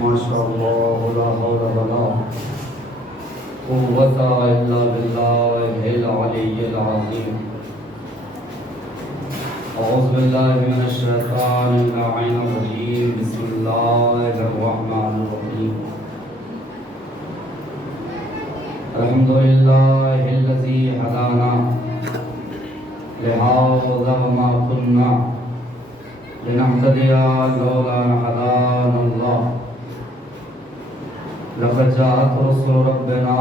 ماشاء اللہ لا حول ولا قوت الا باللہ العلی العظیم. اعوذ باللہ من الشیطان اللعین الرجیم. بسم اللہ الرحمن الرحیم. الحمدللہ الذی ہدانا لہذا وما كنا لنهتدي لولا ان هدانا الله. لقد جاءت رسل ربنا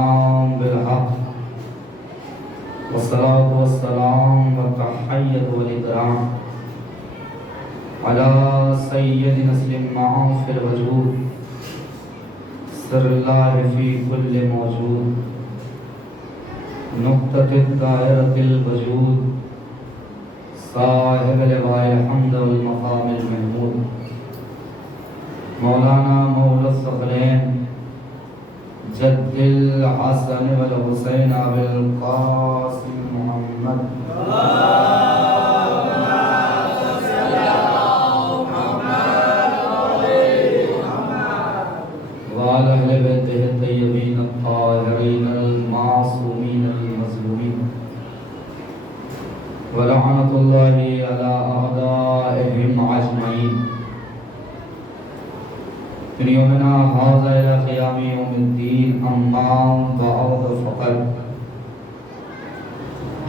بالحق والصلاة والسلام والتحية والإكرام على سيد نسل معه في الوجود سر الله في كل موجود نقطة الدائرة الوجود صاحب لواء الحمد والمقام المحمود مولانا مولا الثقلين جد الحسن والحسین بالقاسم محمد وعلى اہل بیتہ الطیبین الطاہرین المعصومین المظلومین ولعنۃ اللہ علی اعدائہم اجمعین. من يومنا هذا إلى قيام يوم الدين. أما بعد فقد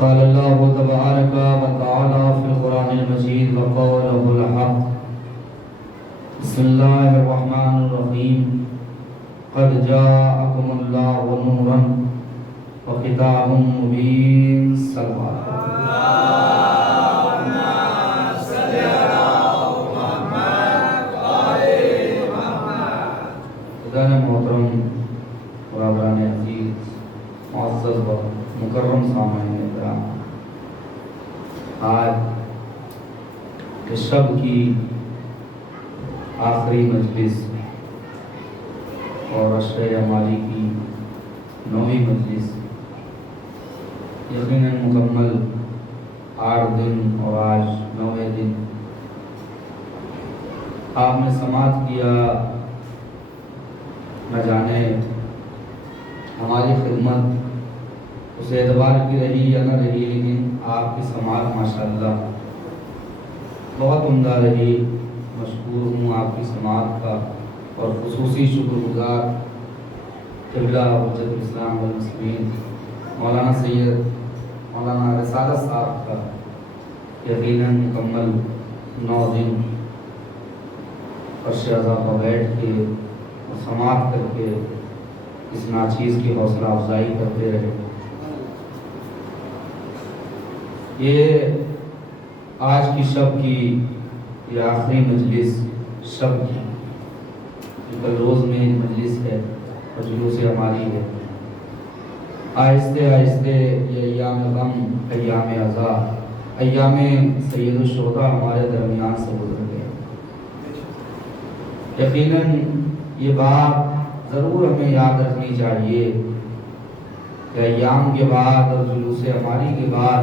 قال الله تبارك وتعالى في القرآن المجيد وقوله الحق. بسم الله الرحمن الرحيم. قد جاءكم الله نورا وكتاب مبين. صلوات محترم برادران عزیز معزز و مکرم سامعین کرام، آج اس شب کی آخری مجلس اور عشر اعمالی کی 9ویں مجلس یقیناً مکمل 8 دن اور آج 9ویں دن آپ نے سماعت کیا. نہ جانے ہماری خدمت اس اعتبار کی رہی یا نہ رہی، لیکن آپ کی سماعت ماشاءاللہ بہت عمدہ رہی. مشکور ہوں آپ کی سماعت کا، اور خصوصی شکر گزار قبلہ حجت الاسلام والمسلمین مولانا سید مولانا رسالت صاحب کا. یقیناً مکمل 9 دن فرش عزا پر بیٹھ کے سماعت کر کے اس ناچیز کی حوصلہ افزائی کرتے رہے. یہ آج کی شب کی یہ آخری مجلس شب کی، کل روز میں مجلس ہے اور جلوس ہماری ہے. آہستہ آہستہ یہ ایام غم، ایام عزا، ایام سید الشہداء ہمارے درمیان سے گزر گئے. یقیناً یہ بات ضرور ہمیں یاد رکھنی چاہیے کہ ایام کے بعد اور جلوس ہماری کے بعد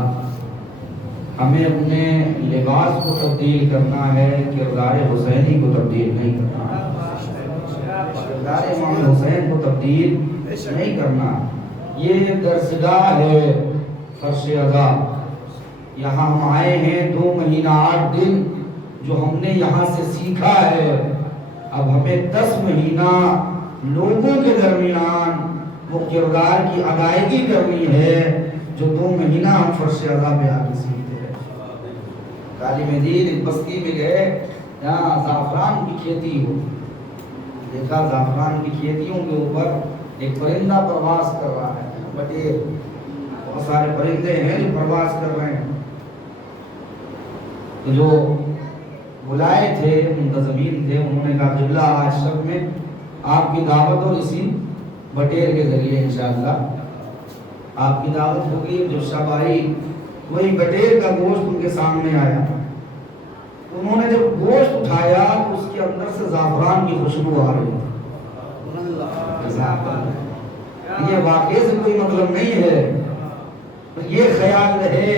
ہمیں اپنے لباس کو تبدیل کرنا ہے، کردار حسینی کو تبدیل نہیں کرنا. کردار امام حسین کو تبدیل نہیں کرنا. یہ درسگاہ ہے فرش عزا. یہاں ہم آئے ہیں 2 مہینہ 8 دن جو ہم نے یہاں سے سیکھا ہے. اب ہمیں 10 مہینہ لوگوں کے درمیان وہ کردار کی ادائیگی کرنی ہے جو 2 مہینہ ہم فرش عزا پہ آگے سیکھتے ہیں. کالی مدین ایک بستی میں گئے جہاں زعفران کی کھیتی ہو. دیکھا زعفران کی کھیتیوں کے اوپر ایک پرندہ پرواز کر رہا ہے. بٹیر بہت سارے پرندے ہیں جو پرواز کر رہے ہیں. تو جو بلائے تھے منتظمین تھے انہوں نے کہا قبلہ آج شب میں آپ کی دعوت اور اسی بٹیر کے ذریعے انشاءاللہ آپ کی دعوت ہوگی. جو شب آئی وہی بٹیر کا گوشت ان کے سامنے آیا. انہوں نے جب گوشت اٹھایا تو اس کے اندر سے زعفران کی خوشبو آ رہی. یہ واقعے سے کوئی مطلب نہیں ہے. یہ خیال رہے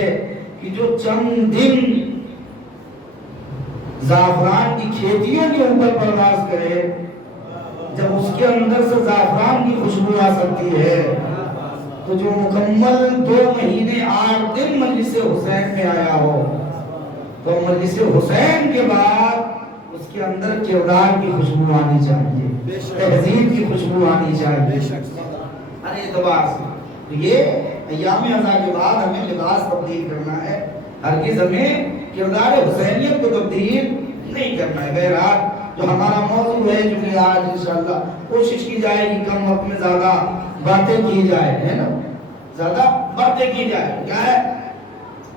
کہ جو چند دن زعفران کی کھیتیوں کے اوپر پرواز کرے جب اس کے اندر سے زعفران کی خوشبو آ سکتی ہے تو جو مکمل 2 مہینے 8 دن مجلس حسین میں آیا ہو تو مجلس حسین کے بعد اس کے اندر کردار کی خوشبو آنی چاہیے، تہذیب کی خوشبو آنی چاہیے ہر اعتبار سے۔ تو یہ ایام عزا کے بعد ہمیں لباس تبدیل کرنا ہے، ہرگز ہمیں کردار حسینیت کو تبدیل نہیں کرنا ہے۔ بہرحال جو ہمارا موضوع ہے، جو کہ آج انشاءاللہ کوشش کی جائے گی کم وقت میں زیادہ باتیں کی جائے، ہے نا، زیادہ باتیں کی جائے۔ کیا ہے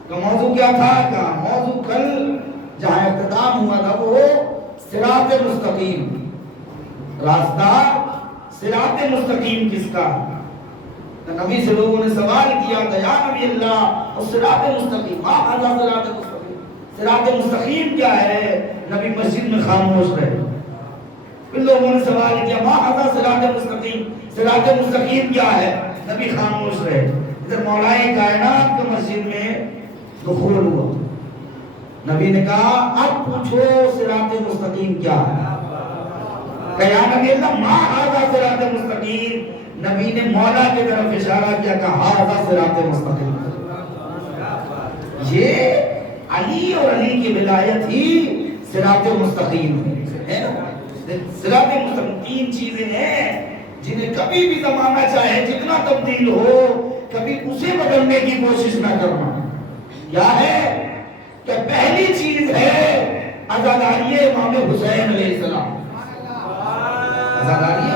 تو موضوع کیا تھا؟ کیا موضوع کل جہاں اختتام ہوا تھا وہ صراط مستقیم، راستہ صراط مستقیم کس کا؟ نبی سے لوگوں نے سوال کیا تھا، یا نبی اللہ صراط مستقیم، ما ھذا صراط مستقیم، صراط مستقیم کیا ہے؟ نبی مسجد میں خاموش رہے۔ پھر لوگوں نے سوال کیا، ما ھذا صراط مستقیم، صراط مستقیم کیا ہے؟ نبی خاموش رہے۔ ادھر مولائے کائنات کو مسجد میں دخول ہوا، نبی نے کہا اب پوچھو صراط مستقیم کیا ہے؟ کہ یا نبی اللہ ما ھذا صراط مستقیم، نبی نے مولا کی طرف اشارہ کیا، کہا ھذا صراط مستقیم۔ یہ علی اور علی کی ولایت ہی صراط مستقیم ہے نا۔ صراط مستقیم 3 چیزیں ہیں جنہیں کبھی بھی زمانہ چاہے جتنا تبدیل ہو کبھی اسے بدلنے کی کوشش نہ کرنا۔ کیا ہے کہ پہلی چیز ہے عزاداری امام حسین علیہ السلام، عزاداری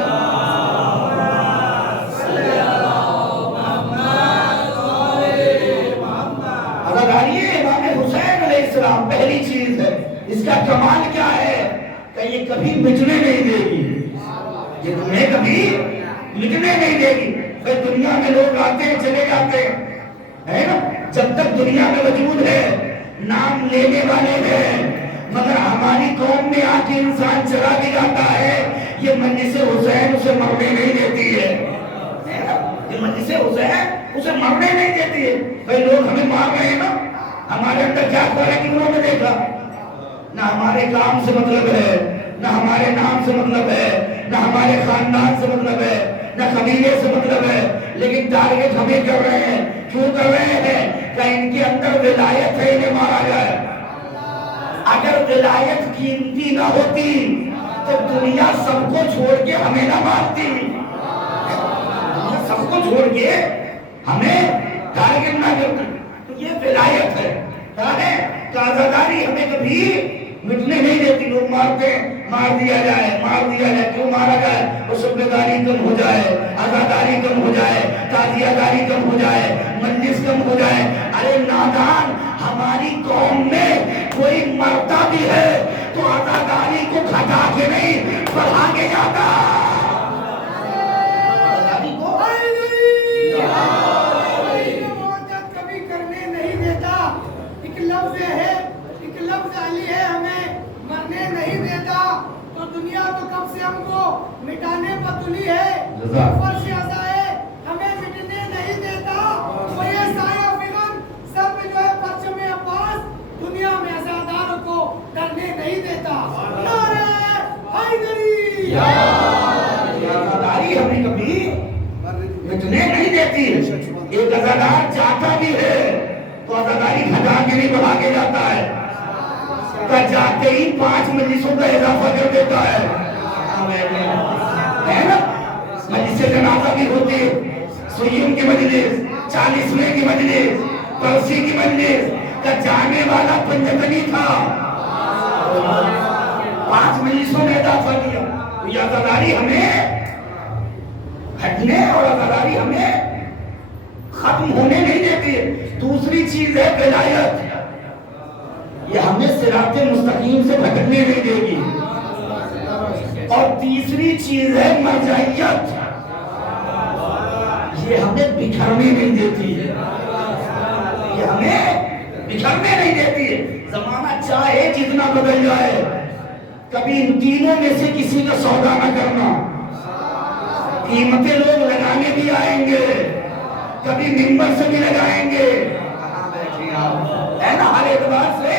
امام حسین علیہ السلام پہلی چیز ہے۔ اس کا کمال کیا ہے کہ یہ کبھی مٹنے نہیں دے گی، یہ تمہیں کبھی مٹنے نہیں دے گی۔ بھئی دنیا میں لوگ آتے ہیں چلے جاتے ہیں، ہے نا، جب تک دنیا میں وجود ہے نام لینے والے ہیں، مگر ہماری قوم میں آ کے انسان چلا بھی جاتا ہے، یہ مجلس حسین اسے مرنے نہیں دیتی ہے، یہ مجلس حسین اسے مرنے نہیں دیتی ہے۔ بھئی لوگ ہمیں مار رہے ہیں نا، ہمارے اندر کیا فرق انہوں نے دیکھا؟ نہ ہمارے کام سے مطلب ہے، نہ ہمارے نام سے مطلب ہے، نہ ہمارے خاندان سے مطلب ہے، نہ قبیلے سے مطلب ہے، لیکن ٹارگٹ ہمیں کر رہے ہیں۔ کیوں کر رہے ہیں؟ کہ ان کے اندر ولایت ہے، انہیں مارا جائے۔ اگر ولایت قیمتی نہ ہوتی تو دنیا سب کو چھوڑ کے ہمیں نہ مارتی، دنیا سب کو چھوڑ کے ہمیں ٹارگٹ نہ کرتی۔ تو یہ ولایت ہے، کیا ہے کہ عزاداری ہمیں کبھی مٹنے نہیں دیتی۔ لوگ مارتے مار دیا جائے، مار دیا جائے، کیوں مارا جائے؟ وہ شبداری کم ہو جائے، عزاداری کم ہو جائے، تعزیہ داری کم ہو جائے، مجلس کم ہو جائے۔ ارے نادان، ہماری قوم میں کوئی مرتا بھی ہے تو عزاداری کو گھٹا کے نہیں بڑھا کے جاتا، عزاداری کو کبھی کرنے نہیں دیتا۔ ایک لفظ ہے، ایک لفظ علی ہے، ہمیں مرنے نہیں دیتا، تو دنیا تو کب سے ہم کو مٹانے پر تلی ہے۔ فرش عزا ہے، ہمیں مٹنے نہیں دیتا، وہ یہ سایہ فغن سب جو ہے پرچم عباس دنیا میں عزادار کو کرنے نہیں دیتا۔ نعرہ حیدری، عزاداری ہمیں کبھی مٹنے نہیں دیتی۔ ایک عزادار چاہتا بھی ہے تو عزاداری گھٹا کے نہیں بڑھا کے جاتا ہے، کہ جاتے ہی 5 مجلسوں کا اضافہ کر دیتا ہے نا۔ مجلس جنازہ بھی ہوتی، سیوم کی مجلس، 40ویں کی مجلس، پرسی کی مجلس، کہ جانے والا پنجتنی تھا، 5 مجلسوں میں اضافہ کیا۔ تو یہ عزاداری ہمیں ہٹنے اور عزاداری ہمیں ختم ہونے نہیں دیتی ہے۔ دوسری چیز ہے ولایت، یہ ہمیں صراط مستقیم سے بھٹکنے نہیں دے گی۔ اور تیسری چیز ہے مرجعیت، یہ ہمیں بکھرنے نہیں دیتی ہے، یہ ہمیں بکھرنے نہیں دیتی ہے۔ زمانہ چاہے جتنا بدل جائے، کبھی ان تینوں میں سے کسی کا سودا نہ کرنا۔ قیمتیں لوگ لگانے بھی آئیں گے، کبھی منبر سے بھی لگائیں گے، ہے نا، ہر اعتبار سے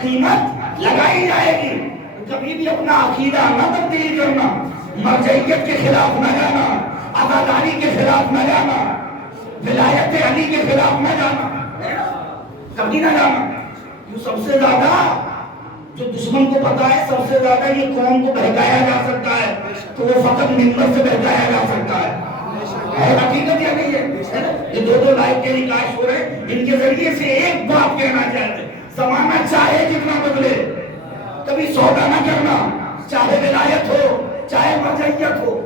قیمت لگائی جائے گی، کبھی بھی اپنا عقیدہ نہ تبدیل کرنا، مرجعیت کے خلاف نہ جانا، عزاداری کے خلاف نہ جانا، ولایت علی کے خلاف نہ جانا، کبھی نہ جانا. یہ سب سے زیادہ جو دشمن کو پتا ہے سب سے زیادہ یہ قوم کو بہکایا جا سکتا ہے تو وہ فقط منبر سے بہکایا جا سکتا ہے. حقیقت یا نہیں ہے؟ یہ دو لائف کے نکاش ہو رہے ہیں، ان کے ذریعے سے ایک بات کہنا چاہتے ہیں، زمانہ چاہے جتنا بدلے کبھی سودا نہ کرنا، چاہے ولایت ہو چاہے مرجعیت ہو.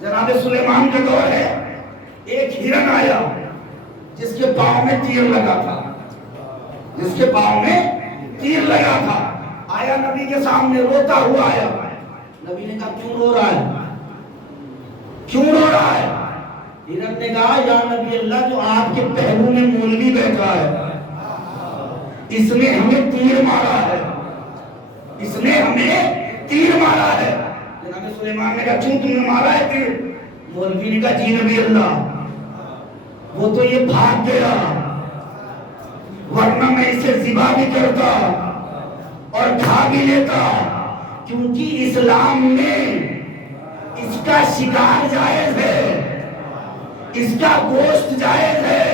جناب سلیمان کا دور ہے، ایک ہرن آیا جس کے پاؤں میں تیر لگا تھا، جس کے پاؤں میں تیر لگا تھا. آیا نبی کے سامنے روتا ہوا آیا. نبی نے کہا کیوں رو رہا ہے، کیوں رو رہا ہے؟ ہرن نے کہا یا نبی اللہ جو آپ کے پہلو میں مولوی بیٹھا ہے اس نے ہمیں تیر مارا ہے، اس نے ہمیں تیر مارا ہے. جناب سلیمان نے کہا کیوں تم نے مارا ہے تیر؟ مولوی نے کہا جی نبی اللہ وہ تو یہ بھاگ گیا ورنہ میں اسے ذبح بھی کرتا اور کھا بھی لیتا، کیونکہ اسلام میں اس کا شکار جائز ہے، اس کا گوشت جائز ہے،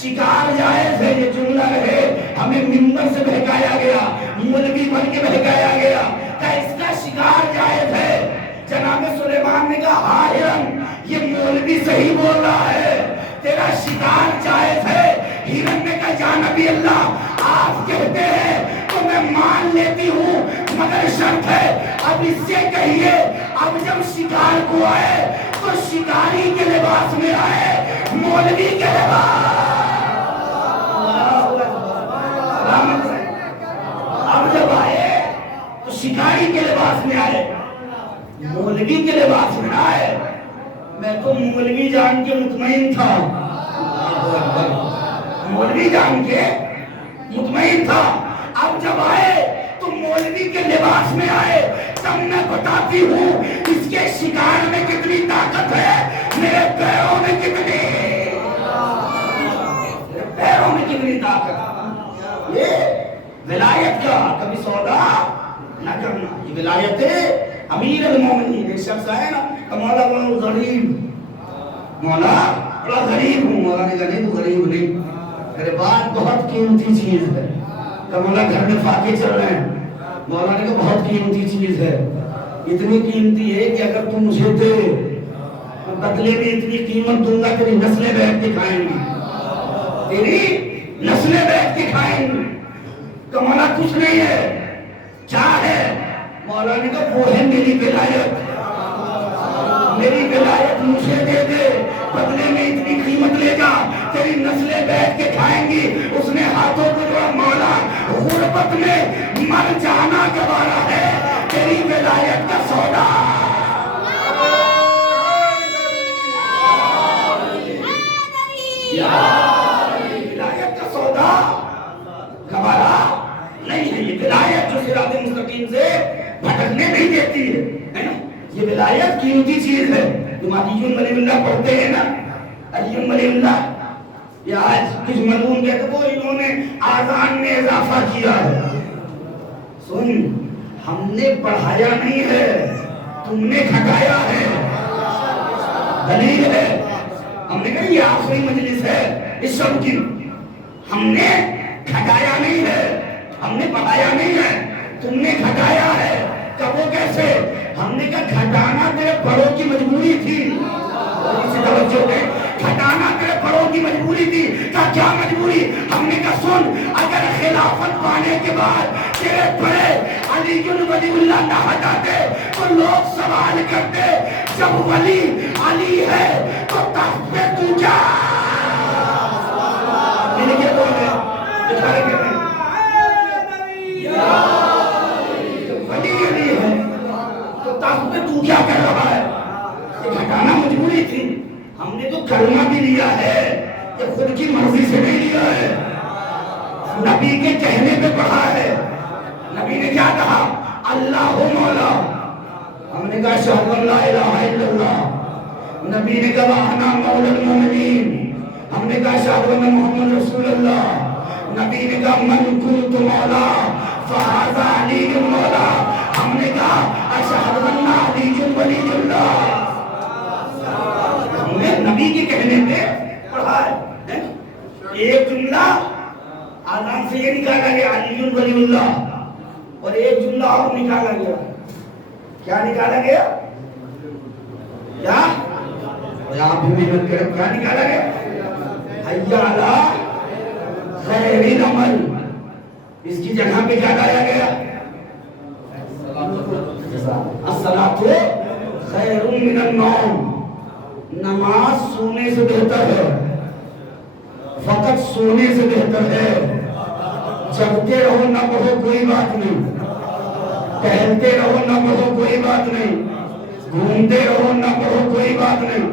شکار جائز ہے. یہ جملہ ہے ہمیں منبر سے بہکایا گیا، مولوی بن کے بہکایا گیا کہ اس کا شکار جائز ہے. جناب سلیمان نے کہا ہاں ہرن یہ مولوی صحیح بول رہا ہے، تیرا شکار جائز ہے. ہرن نے کہا یا نبی اللہ آپ کہتے ہیں تو میں مان لیتی ہوں مگر شرط ہے اب اس سے کہیے اب جب شکار کو آئے تو شکاری کے لباس میں آئے، مولوی کے لباس. اب جب آئے تو شکاری کے لباس میں آئے، مولوی کے لباس میں آئے. میں تو مولوی جان کے مطمئن تھا، مولوی جان کے مطمئن تھا. اب جب آئے تو مولوی کے لباس میں آئے. تب میں بتاتی ہوں اس کے شکار میں کتنی طاقت ہے، میرے پیروں میں کتنی طاقت. یہ ولایت کا کبھی سودا نہ کرنا، یہ ولایت امیر المومنین. ایک شخص آئے نا کہ مولا بڑا غریب، مولا بڑا غریب ہوں. مولا نے کہا نہیں تو غریب نہیں، میرے پاس بہت قیمتی چیز ہے. کہ مولا گھر میں فاقے چل رہے ہیں. مولا نے کہا بہت قیمتی چیز ہے، اتنی قیمتی ہے کہ اگر تم مجھے دے تو بدلے میں اتنی قیمت دوں گا تیری نسلیں بیٹھ کے کھائیں گی، تیری نسلیں بیٹھ کے کھائیں گی. کہ مولا کچھ نہیں ہے، کیا ہے؟ مولا نے کہا وہ ہے میری ولایت، میری ولایت مجھے دے دے، بدلے میں اتنی قیمت لے جا، تیری نسلیں بیٹھ کے کھائیں گی. اس نے ہاتھوں کو جوڑا، مولا غربت میں مر جانا گوارا ہے، تیری ولایت کا سودا. ولایت کا سودا گوارا نہیں ہے. یہ ولایت جو صراط مستقیم سے بھٹکنے نہیں دیتی ہے نا، یہ ولایت قیمتی چیز ہے. تم علی ولی اللہ پڑھتے ہیں نا، علی ولی اللہ. یہ آج کچھ ملعون کہتے وہ انہوں نے آذان میں اضافہ کیا ہے. سن، ہم نے پڑھایا نہیں ہے، تم نے گھٹایا ہے. دلیل ہے، ہم نے کہا یہ آخری مجلس ہے اس سب کی، ہم نے گھٹایا نہیں ہے، ہم نے پڑھایا نہیں ہے، تم نے گھٹایا ہے. کب وہ کیسے؟ ہم نے کہا گھٹانا تیرے بڑوں کی مجبوری تھی. اسی توجہ دے، گھٹانا تیرے بڑوں کی مجبوری تھی. کہا کیا مجبوری؟ ہم نے کہا سن، اگر خلافت پانے کے بعد تیرے بڑے علی ولی اللہ نہ ہٹاتے تو لوگ سوال کرتے جب ولی علی ہے تو تخت پہ تو کیا؟ میں نے کیا بول رہے ہیں؟ اشارے کر رہے ہیں ولی علی ہے تو تخت پہ تو کیا کر رہا ہے؟ یہ گھٹانا مجبوری تھی. ہم نے تو کلمہ بھی لیا ہے، یہ خود کی مرضی سے نہیں لیا ہے، نبی کے کہنے پہ پڑھا ہے. نبی نے کیا کہا؟ اللہ مولا. ہم نے کہا اشہد ان لا الہ الا اللہ. نبی نے کہا انا مولا المومنین. ہم نے کہا اشہد ان محمد رسول اللہ. نبی نے کہا من کنت مولا فہذا علی مولا. ہم نے کہا اشہد ان علی ولی اللہ. ہم نے نبی کے کہنے پہ پڑھا ہے. ایک جملہ آزان سے یہ نکالا گیا علی ولی اللہ, اور ایک جملہ اور نکالا گیا. کیا نکالا گیا؟ کیا آپ بھی محنت کریں. کیا نکالا گیا؟ حی علی خیر العمل. اس کی جگہ پہ کیا لایا گیا؟ الصلاۃ خیر من النوم. نماز سونے سے بہتر ہے, فقط سونے سے بہتر ہے. جگتے رہو نہ پڑھو کوئی بات نہیں, ٹہلتے رہو نہ پڑھو کوئی بات نہیں, گھومتے رہو نہ پڑھو کوئی بات نہیں,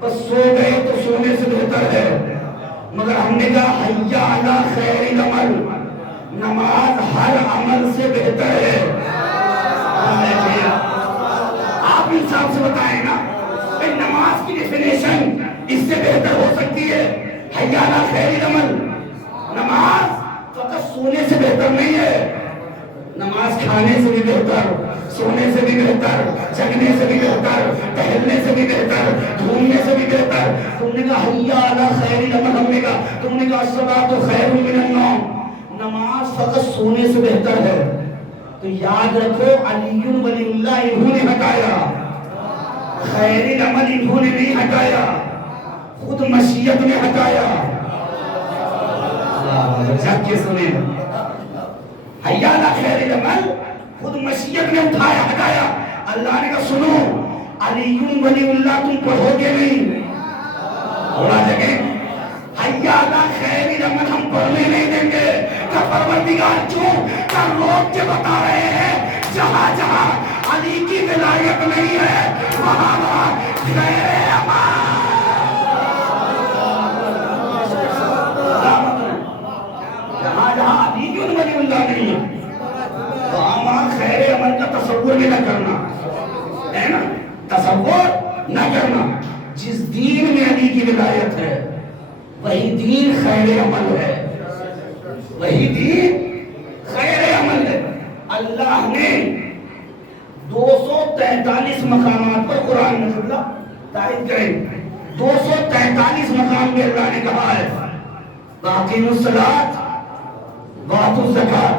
بس سو گئے تو سونے سے بہتر ہے. مگر ہم نے کہا حی علی خیر العمل, نماز ہر عمل سے بہتر ہے. آپ انصاف سے بتائیں نا کہ نماز کی ڈیفینیشن اس سے بہتر ہو سکتی ہے؟ حی علی خیر العمل. نماز فقط سونے سے بہتر نہیں ہے, نماز کھانے سے بھی بہتر, سونے سے بھی بہتر, جگنے سے بھی بہتر, ٹہلنے سے بھی بہتر, گھومنے سے بھی بہتر. تم نے کہا حی علی خیر العمل, ہم نے کہا تم نے کہا الصلاۃ خیر من النوم. نماز فقط سونے سے بہتر ہے. تو یاد رکھو علی ولی اللہ انہوں نے ہٹایا, خیر العمل انہوں نے نہیں ہٹایا, خود مشیت نے ہٹایا. جب کے سنیں حی علی خیر العمل خود مشیت نے اٹھایا ہٹایا. اللہ نے کہا سنو علی ولی اللہ تم پڑھو گے نہیں, تھوڑا جگہ حی علی خیر العمل ہم پڑھنے نہیں دیں گے. کہ پروردگار کیوں کہ روک کے بتا رہے ہیں جہاں جہاں علی کی ولایت نہیں ہے وہاں وہاں خیر عمل. جہاں جہاں علی ولی اللہ نہیں ہے وہاں خیر عمل کا تصور بھی نہ کرنا ہے نا, تصور نہ کرنا. جس دین میں علی کی ولایت ہے وہی دین خیر عمل ہے, وہی دین خیر عمل ہے. اللہ نے 243 مقامات پر قرآن میں اللہ تائید کریں 243 مقام پہ اللہ نے کہا ہے وَأَقِیمُوا الصَّلَاةَ وَآتُوا الزَّکَاةَ.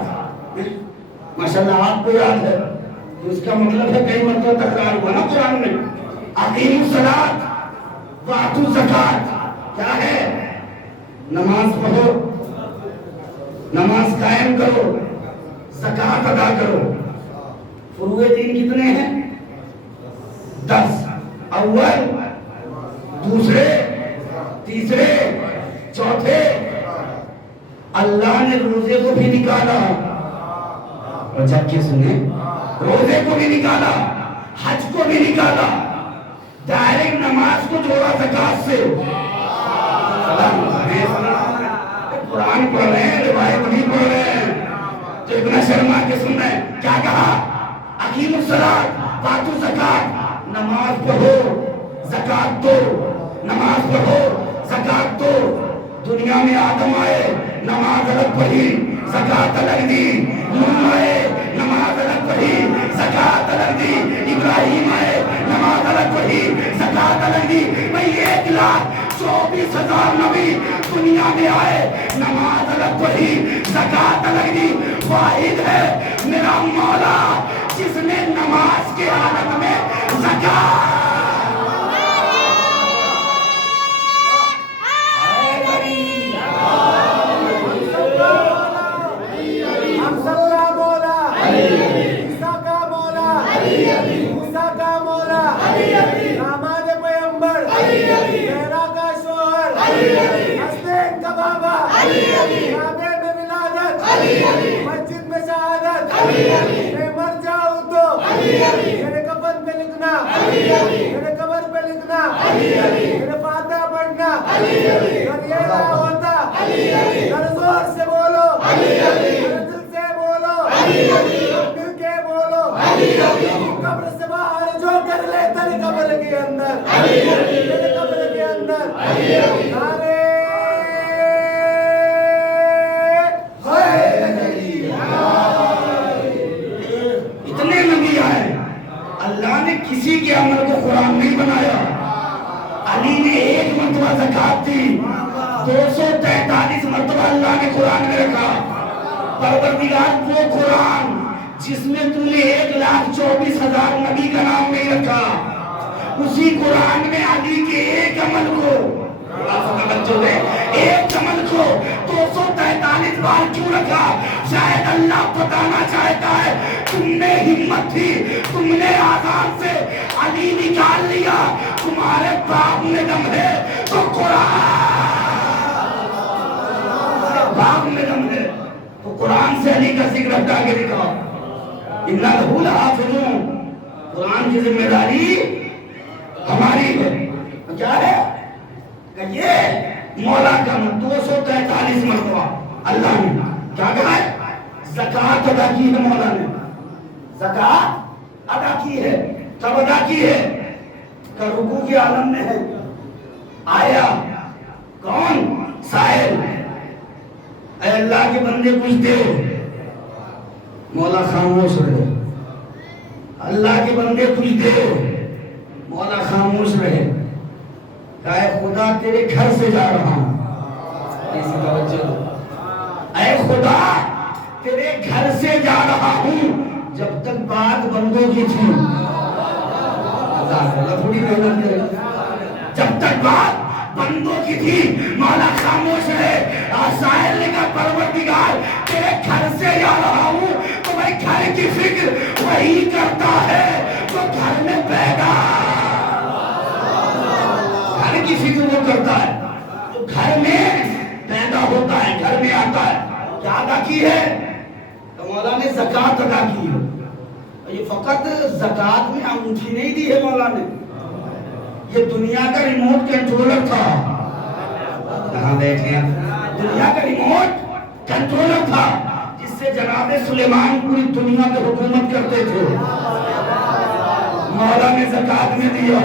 ماشاءاللہ آپ کو یاد ہے تو اس کا مطلب ہے کئی مرتبہ تکرار ہوا نا قرآن میں. اقیموا الصلاۃ وآتوا الزکاۃ کیا ہے؟ نماز پڑھو, نماز قائم کرو, زکوٰۃ ادا کرو. فروع دین کتنے ہیں؟ 10. اول, دوسرے, تیسرے, چوتھے. اللہ نے روزے کو بھی نکالا, اور جب کہ سنیں روزے کو بھی نکالا, حج کو بھی نکالا, ڈائریکٹ نماز کو جوڑا زکوٰۃ سے. قرآن پڑھ رہے ہیں, روایت نہیں پڑھ رہے ہیں تو اتنا شرما کے سن رہے ہیں. کیا کہا؟ اقیموا الصلاۃ وآتوا الزکاۃ. نماز پڑھو زکوٰۃ دو, نماز پڑھو زکوٰۃ دو. دنیا میں آدم آئے نماز الگ پڑھی زکوٰۃ الگ دی, نوح آئے نماز الگ پڑھی زکوٰۃ الگ دی, ابراہیم آئے نماز الگ پڑھی زکوٰۃ الگ دی. میں 1,24,000 نبی دنیا میں آئے نماز الگ پڑھی زکوٰۃ الگ دی. واحد ہے میرا مولا جس نے نماز کے حالت میں زکوٰۃ. مسجد میں شہادت میں مر جاؤں تو میرے کفن پہ لکھنا, میرے قبر پہ لکھنا, میرے فاتحہ پڑھنا. اگر یہ نہ ہوتا ذرا زور سے بولو, ذرا دل سے بولو, مل کے بولو. قبر سے باہر جو کر لے تیرے قبر کے اندر, تیرے قبر کے اندر. نعرے اتنے کسی کے عمل کو قرآن نہیں بنایا. علی نے ایک مرتبہ زکات دی, 243 مرتبہ اللہ نے قرآن میں رکھا. پروردگار وہ قرآن جس میں تم نے 1,24,000 نبی کا نام نہیں رکھا, اسی قرآن میں علی کے ایک عمل کو, ایک عمل کو 243 بار کیوں رکھا؟ شاید اللہ بتانا چاہتا ہے تم نے ہمت تھی, تم نے آزاد سے علی نکال لیا, تمہارے باپ میں دم ہے تو باپ میں دم ہے تو قرآن سے علی کا ذکر ہٹا کے دکھاؤ. اِنَّا لَهُ لَحَافِظُونَ, قرآن کی ذمہ داری ہماری ہے. کیا ہے کہ یہ مولا کا 243 مرتبہ اللہ نے کیا کہا ہے؟ زکات ادا کی ہے. مولا نے زکات ادا کی ہے. کب ادا کی ہے؟ کہ رکوع کے عالم میں ہے. آیا کون؟ سائل, اے اللہ کے بندے کچھ دے. مولا خاموش رہے. اللہ کے بندے کچھ دے. مولا خاموش رہے. اے خدا تیرے گھر سے جا رہا ہوں. اے خدا تیرے گھر سے جا رہا ہوں. جب تک بات بندوں کی تھی, جب تک بات بندوں کی تھی مولا خاموش ہے. سائل نے کہا پروردگار تیرے گھر سے جا رہا ہوں تو میں گھر کی فکر وہی کرتا ہے جو گھر میں پیدا, گھر کی فکر وہ کرتا ہے جو گھر میں پیدا ہوتا ہے, گھر میں آتا ہے. کیا ادا کی ہے؟ تو مولا نے زکات ادا کی ہے. یہ فقط زکات میں انگوٹھی نہیں دی ہے مولا نے, یہ دنیا کا ریموٹ کنٹرولر تھا. کہاں بیٹھے؟ دنیا کا ریموٹ کنٹرولر تھا جس سے جناب سلیمان پوری دنیا پہ حکومت کرتے تھے. مولا نے زکات میں دیا.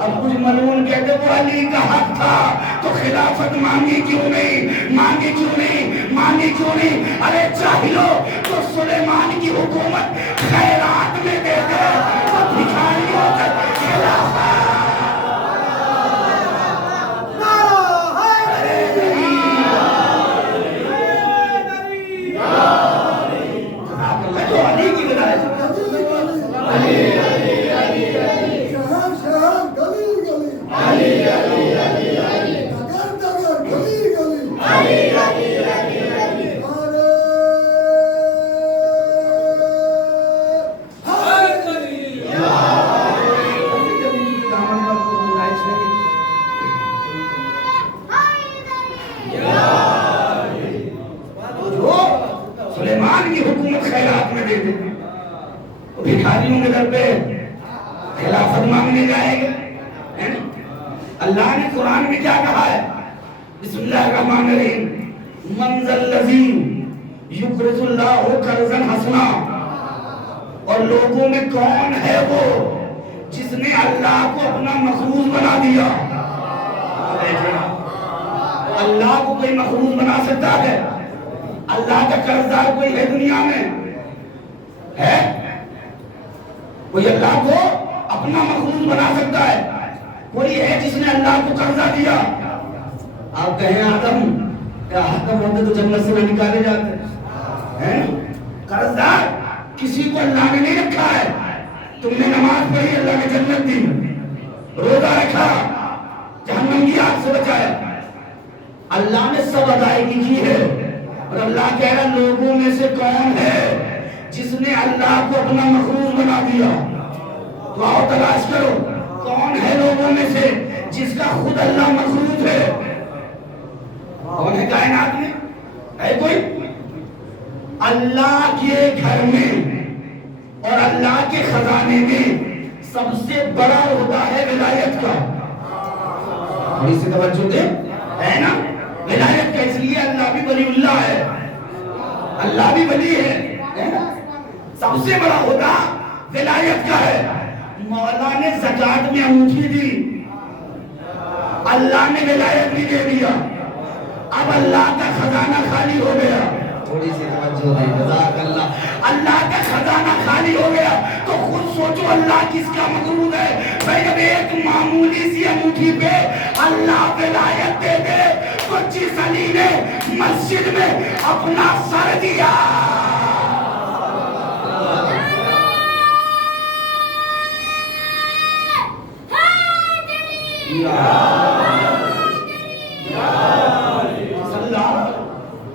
اب کچھ ملعون کہتے وہ علی کا حق تھا تو خلافت مانگی کیوں نہیں, مانگی کیوں نہیں, مانگی کیوں نہیں؟ ارے جاہلو, تو سلیمان کی حکومت خیرات میں دے دے تو بھکاریوں تک خلافت. سلیمان کی حکومت خیرات میں دے دے تو بھکاریوں کے در پہ خلافت مانگنے جائے گا. اللہ نے قرآن میں کیا کہا ہے؟ بسم اللہ الرحمن الرحیم, من ذا الذی یقرض اللہ قرضا حسنا, اور لوگوں میں کون ہے وہ جس نے اللہ کو اپنا مخلوق بنا دیا. اللہ کو کوئی مخلوق بنا سکتا ہے؟ اللہ کا قرضدار کوئی ہے دنیا میں؟ ہے کوئی اللہ کو اپنا مخلوق بنا سکتا ہے؟ کوئی ہے جس نے اللہ کو قرضہ دیا؟ آپ کہیں آدم, کیا آدم ہوتے تو جنت سے نہ نکالے جاتے ہیں؟ قرضدار کسی کو اللہ نے نہیں رکھا ہے. تم نے نماز پڑھی, اللہ نے جنت دی. روزہ رکھا, جہنم کی آگ سے بچایا. اللہ نے سب ادائیگی کی ہے. اور اللہ کہہ رہا لوگوں میں سے کون ہے جس نے اللہ کو اپنا مخلوق بنا دیا؟ تو آؤ تلاش کرو کون ہے لوگوں میں سے جس کا خود اللہ مخلوق ہے. کون ہے کائنات میں؟ ہے کوئی؟ اللہ کے گھر میں اور اللہ کے خزانے میں سب سے بڑا ہوتا ہے ولایت کا. تھوڑی سی توجہ دے, ہے نا؟ ولایت کا, اس لیے اللہ بھی ولی اللہ ہے, اللہ بھی ولی ہے. سب سے بڑا ہوتا ولایت کا ہے. مولا نے زکات میں انگوٹھی دی, اللہ نے ولایت بھی دے دیا. اب اللہ کا خزانہ خالی ہو گیا. تھوڑی سی توجہ دیں جزاک اللہ. اللہ کا خزانہ خالی ہو گیا تو خود سوچو اللہ کس کا مقروض ہے. بھائی جب ایک معمولی سی انگوٹھی پہ اللہ ولایت دے دے تو جس علی نے مسجد میں اپنا سر دیا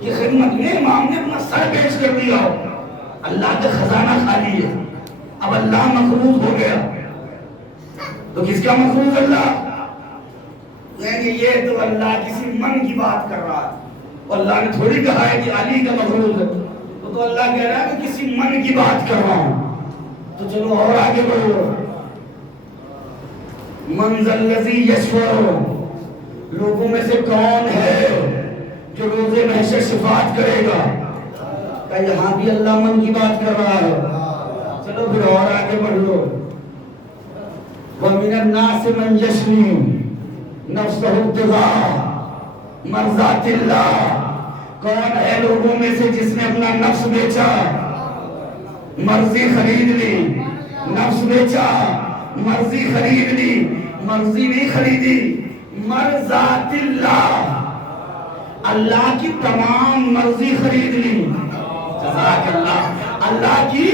یہ خدمت میں امام نے اپنا سر پیش کر دیا. اللہ کا خزانہ خالی ہے. اب اللہ مقروض ہو گیا تو کس کا مقروض اللہ؟ یہ تو اللہ کسی من کی بات کر رہا ہے. اللہ نے تھوڑی کہا ہے کہ علی کا مقروض ہے. تو اللہ کہہ رہا ہے کہ کسی من کی بات کر رہا ہوں. تو چلو اور آگے بڑھو. منزل الذی یشفع، لوگوں میں سے کون ہے جو روز محشر شفاعت کرے گا؟ کہ یہاں بھی اللہ من کی بات کر رہا ہے. چلو پھر اور آگے بڑھ لو. وَمِنَ النَّاسِ مَنْ يَشْرِي نَفْسَهُ ابْتِغَاءَ مَرْضَاتِ اللَّهِ، کون ہے لوگوں میں سے جس نے اپنا نفس بیچا، مرضی خرید لی. نفس بیچا، مرضی خرید لی. مرضی نہیں خریدی، مرضات اللہ، اللہ کی تمام مرضی خرید لی. جزاک اللہ. اللہ کی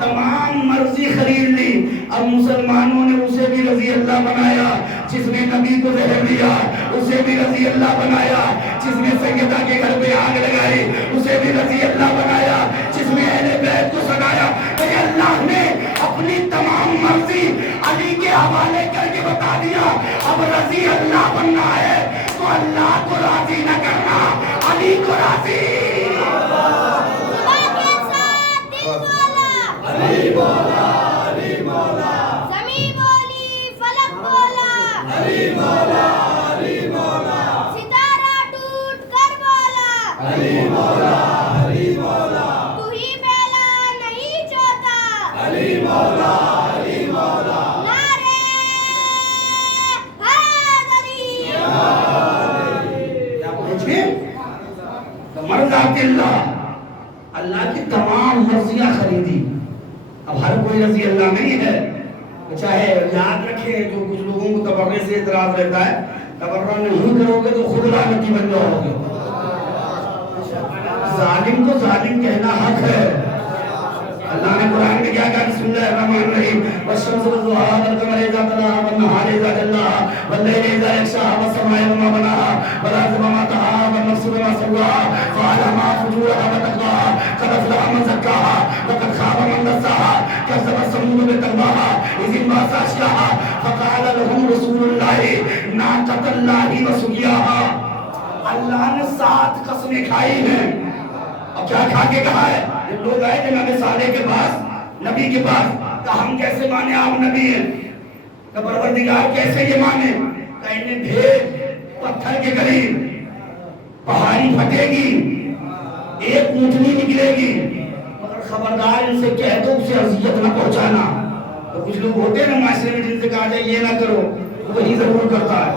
تمام مرضی خرید لی. اب مسلمانوں نے اسے بھی رضی اللہ بنایا جس نے نبی کو زہر دیا، اسے بھی رضی اللہ بنایا جس نے سیدہ کے گھر پہ آگ لگائی، اسے بھی رضی اللہ بنایا جس نے اہل بیت کو سگایا. کہ اللہ نے اپنی تمام مرضی علی کے حوالے کر کے بتا دیا. اب رضی اللہ بننا ہے تو اللہ کو راضی نہ کرنا، علی کو راضی. علی مولا، علی مولا، زمین بولی فلک بولا، علی مولا، علی مولا، ستارہ ٹوٹ کر بولا، علی مولا، علی مولا، تو ہی پہلا نہیں چوتھا، علی مولا، علی مولا. نعرے حیدری. کیا پوچھیں؟ مرضات اللہ، اللہ کی تمام مرضیاں خریدی. اب ہر کوئی رضی اللہ نہیں ہے. چاہے یاد رکھیں جو کچھ لوگوں کو تبرع سے اعتراض رہتا ہے، تبرع نہیں کرو گے تو خود لعنتی بن جاؤ گے. ظالم کو ظالم کہنا حق ہے. اللہ نے قرآن میں کیا کہا؟ بسم اللہ الرحمن الرحیم. والشمس وضحاها والقمر اذا تلاها والنهار اذا جلاها والليل اذا يغشاها والسماء وما بناها والارض وما طحاها والنفس وما سواها فالهمها فجورها وتقواها قد افلح من زكاها وقد خاب من دساها كذبت ثمود بطغواها اذ انبعث اشقاها فقال لهم رسول الله ناقة الله وسقياها. اللہ نے 7 قسمیں کھائی ہیں. اب کیا کھا کے کہا ہے؟ یہ لوگ آئے تھے نبی صالح کے پاس، نبی کے پاس، کہ ہم کیسے مانے آپ نبی ہیں؟ کہ پروردگار کیسے یہ مانے؟ کہ انہیں بھیج پتھر کے قریب، پہاڑی پھٹے گی، ایک اونٹنی نکلے گی، مگر خبردار ان سے کہہ دو اسے اذیت نہ پہنچانا. تو کچھ لوگ ہوتے ہیں نا معاشرے میں جن سے کہا جائے یہ نہ کرو، وہی ضرور کرتا ہے.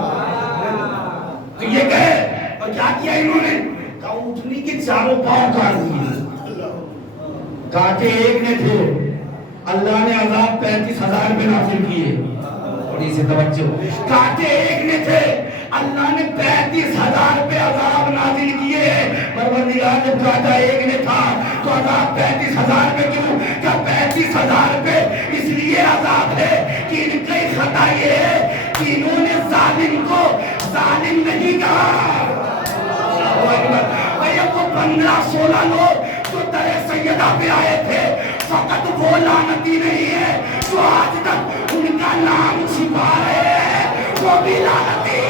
تو یہ کہے اور کیا کیا انہوں نے؟ کہ اونٹنی کے چاروں پاؤں کاٹ دیے. کاٹے ایک نے تھے، اللہ نے عذاب 35,000 پہ نازل کیے. تھوڑی سی توجہ. کاٹے ایک نے تھے، اللہ نے 35,000 پہ عذاب نازل کیے. پروردگار نے کاٹا ایک نے تھا تو عذاب 35,000 پہ کیوں؟ کہ 35,000 پہ اس لیے عذاب ہے کہ ان کی خطا یہ ہے کہ انہوں نے ظالم کو ظالم نہیں کہا. بھئی اب وہ 15-16 لوگ جو در سیدہ پہ آئے تھے فقط وہ لعنتی نہیں ہے جو آج تک ان کا نام چھپا رہے ہیں، وہ بھی لعنتی،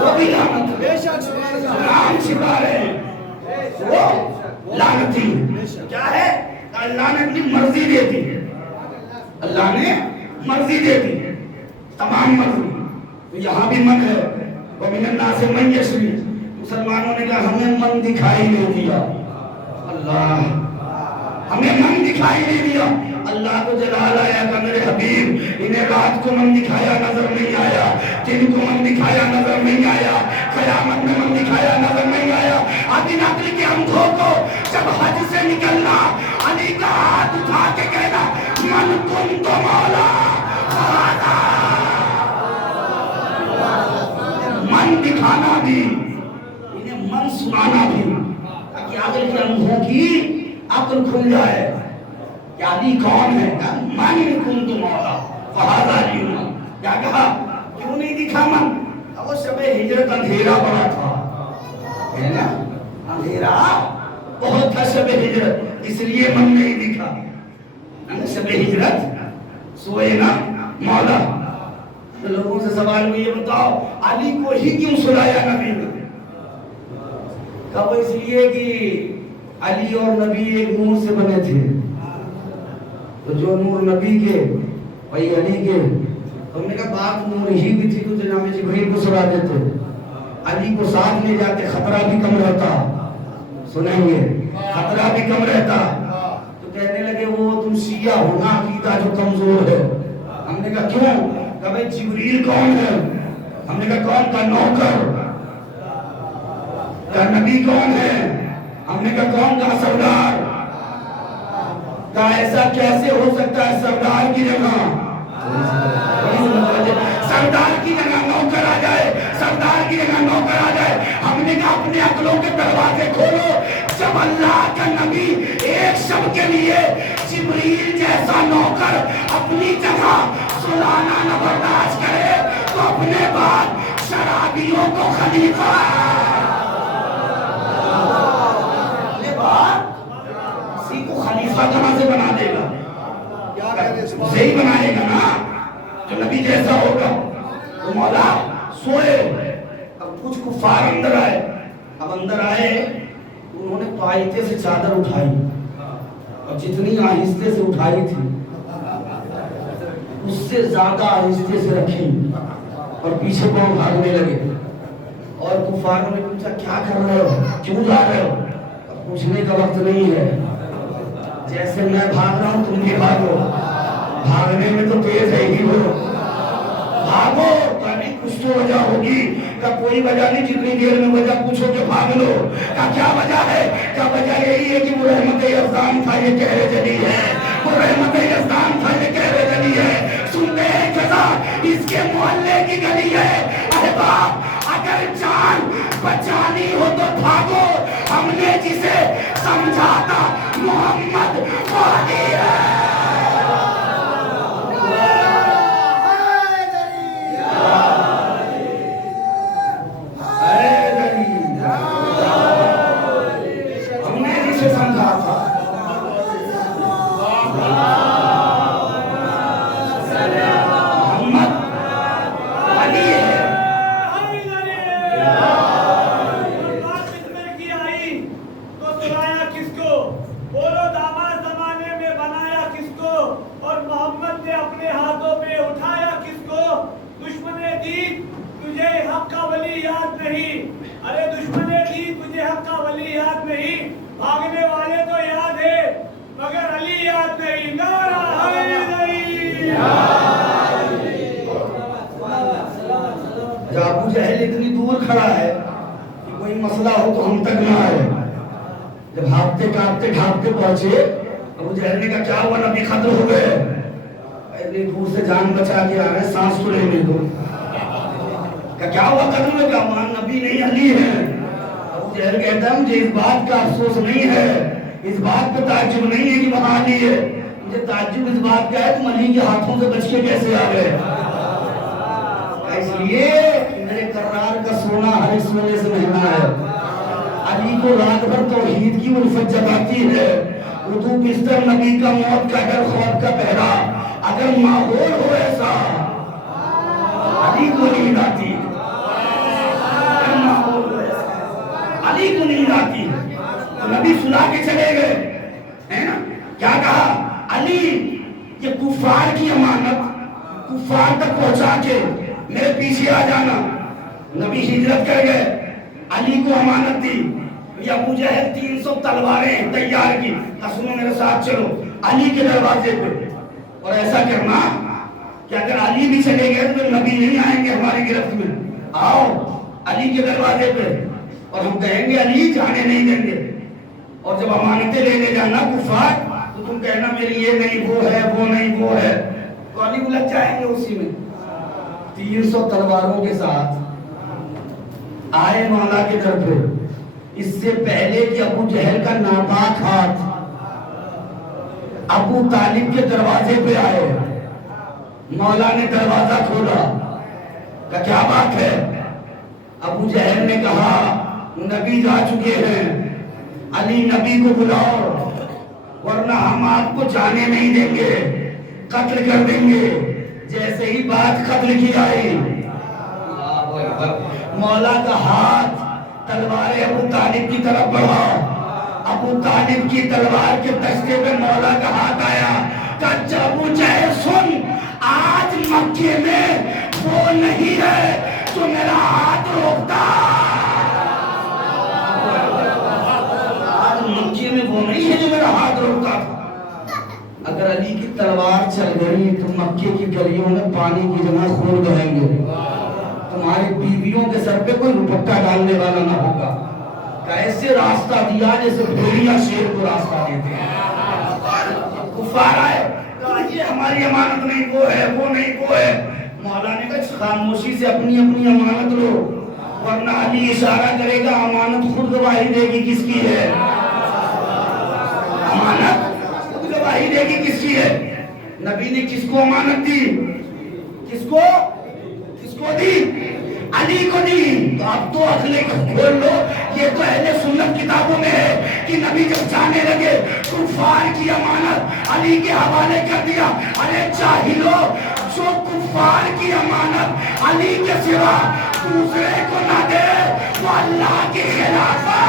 وہ بھی لعنتی، نام چھپا رہے ہیں وہ لعنتی. کیا ہے؟ اللہ نے اپنی مرضی دے دی. اللہ نے مرضی دے دی، تمام مرضی. یہاں بھی من ہے. وَمِنَ النَّاسِ مَن يَشْرِي، مسلمانوں نے کہا ہمیں من دکھائی نہیں دیا. اللہ ہمیں من دکھائی نہیں دیا. اللہ کو جلال آیا کہ میرے حبیب انہیں رات کو من دکھایا نظر نہیں آیا، دن کو من دکھایا نظر نہیں آیا، قیامت میں من دکھایا نظر نہیں آیا. ابھی نقل کے اندھوں کو جب حج سے نکلنا, علی کا ہاتھ اٹھا کے کہنا من کن تو مولا من دکھانا بھی, انہیں من سنانا بھی, تاکہ آگے کے اندھوں کی عقل کھل جائے کہ علی کون ہے. من کن تو مولا فہذا علی. کیا کہا, کیوں نہیں دکھا من؟ وہ شب ہجرت اندھیرا بڑا تھا, ہے نا, اندھیرا بہت تھا شب ہجرت, اس لیے من نہیں دکھا. شب ہجرت سوئے نا مولا. لوگوں سے سوال میں یہ بتاؤ علی کو ہی کیوں سلایا نبی نے؟ کہا اس لیے کہ علی اور نبی ایک نور سے بنے تھے, تو جو نور نبی کے وہی علی کے. ہم نے کہا بات نور ہی بھی تھی تو جناب جبریل کو سلا دیتے, علی کو ساتھ لے جاتے, خطرہ بھی کم رہتا. سنیں گے, خطرہ بھی کم رہتا. تو کہنے لگے وہ تم شیعہ ہونا عقیدہ جو کمزور ہے. ہم نے کہا کیوں؟ کہ بھئی جبریل کون ہے؟ ہم نے کہا کون کا نوکر, کا نبی کون ہے؟ ہم نے کہا کون کا سردار. کہا ایسا کیسے ہو سکتا ہے سردار کی جگہ, سردار کی جگہ نوکر آ جائے, سردار کی جگہ نوکر آ جائے. ہم نے کہا اپنے عقلوں کے دروازے کھولو. جب اللہ کا نبی ایک شب کے لیے جبریل جیسا نوکر اپنی جگہ سلانا نہ برداشت کرے, تو اپنے بعد شرابیوں کو خلیفہ, اپنے بعد کسی کو خلیفہ کہاں سے بنا دے گا؟ اسے ہی بنائے گا نا جو نبی جیسا ہوگا. تو مولا سوئے. اب کچھ کفار اندر آئے. اب اندر آئے انہوں نے پائتے سے چادر اٹھائی, اور جتنی آہستے سے اٹھائی تھی اس سے زیادہ آہستے سے رکھی, اور پیچھے کو بھاگنے لگے. اور کفاروں نے پوچھا کیا کر رہے ہو, کیوں جا رہے ہو؟ اب پوچھنے کا وقت نہیں ہے. جیسے میں بھاگ رہا ہوں تم بھی بھاگو, بھاگنے میں تو تیز ہے ہی ہو, بھاگو. کچھ تو وجہ ہوگی. کا کوئی وجہ نہیں, جتنی دیر میں وجہ پوچھو کہ بھاگ لو. کا کیا وجہ ہے؟ کیا وجہ یہی ہے کہ وہ رحمت یزدان تھا یہ کہہ جلی ہے, وہ رحمت یزدان تھا یہ کہہ جلی ہے. سنتے ہیں جزا اس کے محلے کی گلی ہے. ارے باپ اگر جان بچانی ہو تو بھاگو, ہم نے جسے سمجھا تھا محمد وحی ہے. ابو جہل اتنی دور کھڑا ہے کہ کوئی مسئلہ ہو تو ہم تک نہ آئے. جب بھاگتے کاپتے ڈھانپتے پہنچے, ابو جہل نے کہا کیا ہوا نبی خطر ہو گئے؟ اتنی دور سے جان بچا کے آ رہے, سانس تو لینے دو. کیا ہوا قدر میں؟ کہا مان نبی نہیں علی ہے. ابو جہل کہتا ہے مجھے اس بات کا افسوس نہیں ہے, اس بات پہ تعجب نہیں ہے کہ وہاں علی ہے, مجھے تعجب اس بات کا ہے تم علی کے ہاتھوں سے بچ کے کیسے آ گئے. اس لیے میرے کرار کا سونا ہر ایک سونے سے مہنگا ہے. علی کو رات بھر توحید کی الفت جگاتی ہے. اردو بستر نبی کا موت کا ڈر خوف کا پہرا, اگر ماحول ہو ایسا علی کو نیند آتی ہے. اگر ماحول ہو ایسا علی کو نیند آتی ہے. تو نبی سلا کے چلے گئے, ہے نا. کیا کہا علی یہ کفار کی امانت کفار تک پہنچا کے میرے پیچھے آ جانا. نبی ہجرت کر گئے, علی کو امانت دی. ابو جہل 300 تلواریں تیار کی, سنو میرے ساتھ چلو علی کے دروازے پہ. اور ایسا کرنا کہ اگر علی بھی چلے گئے تو نبی نہیں آئیں گے ہماری گرفت میں. آؤ علی کے دروازے پہ، اور ہم کہیں گے علی جانے نہیں دیں گے، اور جب امانتیں لینے جانا کفار تو تم کہنا میری یہ نہیں وہ ہے وہ نہیں وہ ہے، تو علی الجھ جائیں گے اسی میں۔ 300 تلواروں کے ساتھ آئے مولا کے در پہ، اس سے پہلے کہ ابو جہل کا ناپاک ہاتھ ابو طالب کے دروازے پہ آئے، مولا نے دروازہ کھولا، کہ کیا بات ہے؟ ابو جہل نے کہا نبی جا چکے ہیں، علی نبی کو بلاؤ ورنہ ہم آپ کو جانے نہیں دیں گے، قتل کر دیں گے۔ جیسے ہی بات قتل کی آئی، مولا کا ہاتھ تلوار ابو طالب کی طرف بڑھا، ابو طالب کی تلوار کے دستے پہ مولا کا ہاتھ آیا، کہ ابو جہل سن، آج مکے میں وہ نہیں ہے تو میرا ہاتھ روکتا، آج مکے میں وہ نہیں ہے جو میرا ہاتھ روکتا تھا۔ اگر علی کی تلوار چل گئی تو مکے کی گلیوں میں پانی کی جگہ خون بہیں گے، تمہاری بیویوں کے سر پہ کوئی دوپٹہ ڈالنے والا نہ ہوگا، کیسے راستہ دیا جیسے بھیڑیاں شیر کو راستہ دیتے ہیں۔ کفار آئے، کہا یہ ہماری امانت نہیں وہ ہے وہ نہیں وہ ہے، مولا نے کہا خاموشی سے اپنی اپنی امانت لو ورنہ علی اشارہ کرے گا امانت خود گواہی دے گی کس کی ہے، امانت خود گواہی دے گی کس کی ہے۔ نبی نے کس کو امانت دی؟ کس کو دی؟ علی کو دی۔ تو اب تو اگلے کھول لو، یہ تو اہل سنت کتابوں میں ہے کہ نبی جب جانے لگے کفار کی امانت علی کے حوالے کر دیا۔ ارے جاہلو، جو کفار کی امانت علی کے سوا دوسرے کو نہ دے وہ اللہ کے خلاف ہے۔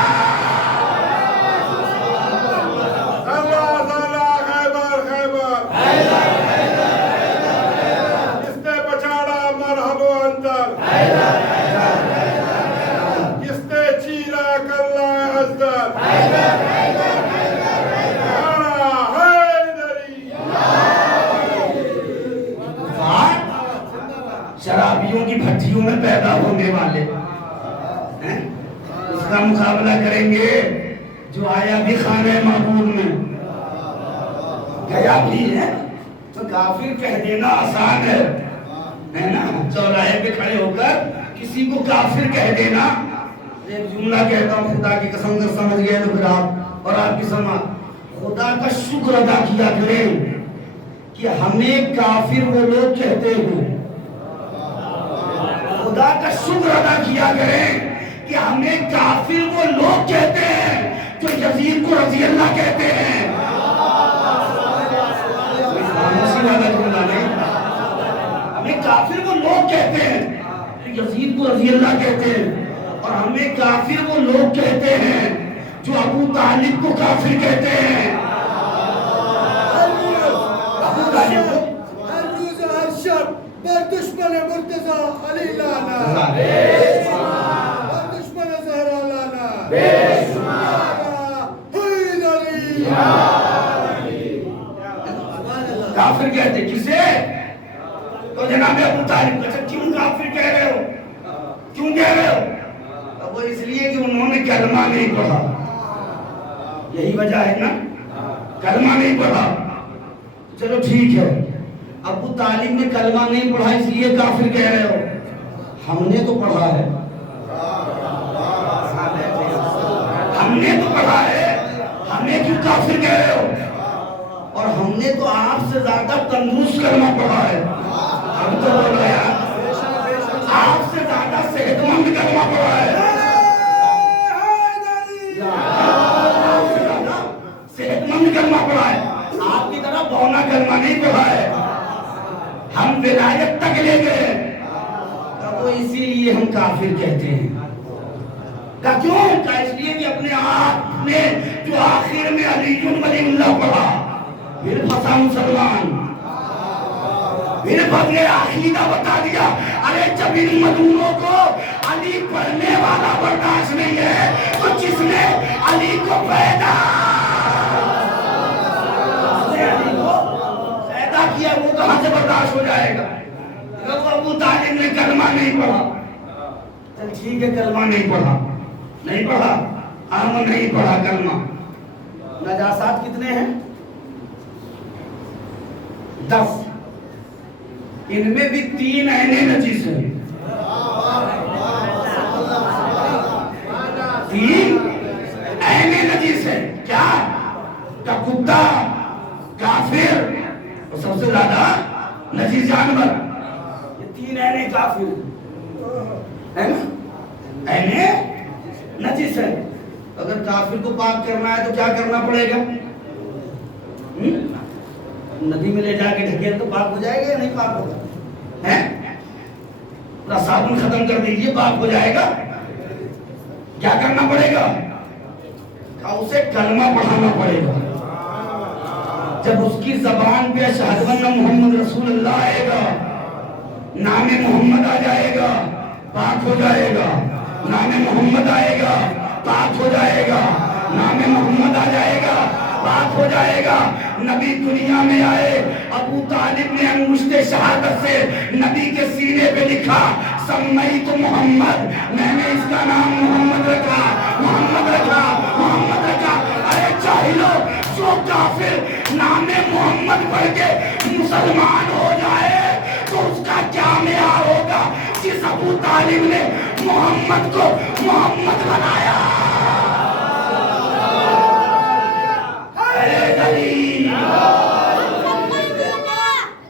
شرابیوں کی بھٹیوں میں پیدا ہونے والے اس کا مقابلہ کریں گے جو آیا بھی خانہ معبود میں گیا بھی ہے، تو کافر کہہ دینا آسان ہے نا، چوراہے پہ کھڑے ہو کر کسی کو کافر کہہ دینا۔ ایک جملہ کہتا ہوں، خدا کی قسم اگر سمجھ گئے تو پھر آپ اور آپ کی سماعت، خدا کا شکر ادا کیا کریں کہ ہمیں کافر وہ لوگ کہتے ہیں، خدا کا شکر ادا کیا کریں کہ ہمیں کافر وہ لوگ کہتے ہیں جو یزید کو رضی اللہ کہتے ہیں۔ ہمیں کافر وہ لوگ کہتے ہیں جو یزید کو رضی اللہ کہتے ہیں، اور ہمیں کافر وہ لوگ کہتے ہیں جو ابو طالب کو کافر کہتے ہیں۔ ابو طالب کو بر دشمن مرتضی علی لانا، بر دشمن زہرا لانا، حید علی، کافر کہتے کسے؟ تو جناب ابو طالب کہتے کیوں کافر کہہ رہے ہو؟ کیوں کہہ رہے ہو؟ اب وہ اس لیے کہ انہوں نے کلمہ نہیں پڑھا، یہی وجہ ہے نا، کلمہ نہیں پڑھا۔ چلو ٹھیک ہے، ابو طالب نے کلمہ نہیں پڑھا اس لیے کافر کہہ رہے ہو، ہم نے تو پڑھا ہے، ہم نے تو پڑھا ہے، ہمیں کیوں کافر کہہ رہے ہو؟ اور ہم نے تو آپ سے زیادہ تندرست کلمہ پڑھا ہے، ہم تو بول رہے ہیں آپ سے زیادہ صحت مند کلمہ پڑھا ہے، صحت مند کلمہ پڑھا ہے، آپ کی طرح بونا کلمہ نہیں پڑھا ہے، ہم ولایت تک لے گئے، وہ اسی لیے ہم کافر کہتے ہیں۔ کیوں؟ اس لیے کہ اپنے آپ نے جو آخر میں علی ولی اللہ پڑھا، پھر پھنسا مسلمان، پھر پھنس گیا، عقیدہ بتا دیا۔ ارے جب ان مدونوں کو علی پڑھنے والا برداشت نہیں ہے تو جس نے علی کو پیدا کیا وہ کہاں سے برداشت ہو جائے گا؟ ابو طالب نے کلمہ نہیں پڑھا، چل ٹھیک ہے کلمہ نہیں پڑھا، نہیں پڑھا، آمن نہیں پڑھا کلمہ. نجاسات کتنے ہیں؟ 10. ان میں بھی 3 عینیں نجیس ہیں. 3 عینیں نجیس ہیں. کیا؟ کتا، کافر اور سب سے زیادہ نجیس جانور. یہ 3 عینیں کافر ہے نا، عینیں نجیس ہیں. اگر کافر کو پاک کرنا ہے تو کیا کرنا پڑے گا؟ ندی میں لے جا کے ڈھکیل تو پاک ہو جائے گا یا نہیں پاک ہوگا؟ پورا صابن ختم کر دیجئے پاک ہو جائے گا. کیا کرنا پڑے گا؟ اسے کلمہ پڑھانا پڑے گا. جب اس کی زبان پہ اشہد ان محمد رسول اللہ آئے گا، نام محمد آ جائے گا، پاک ہو جائے گا. نام محمد آئے گا، پاک ہو جائے گا. نام محمد آ جائے گا، پاک ہو جائے گا. نبی دنیا میں آئے، ابو طالب نے انگشت شہادت سے نبی کے سینے پہ لکھا سمیت محمد، میں نے اس کا نام محمد رکھا، محمد رکھا، محمد رکھا. ارے جاہلو، جو کافر نام محمد پڑھ کے مسلمان ہو جائے تو اس کا کیا معیار ہوگا جس ابو طالب نے محمد کو محمد بنایا.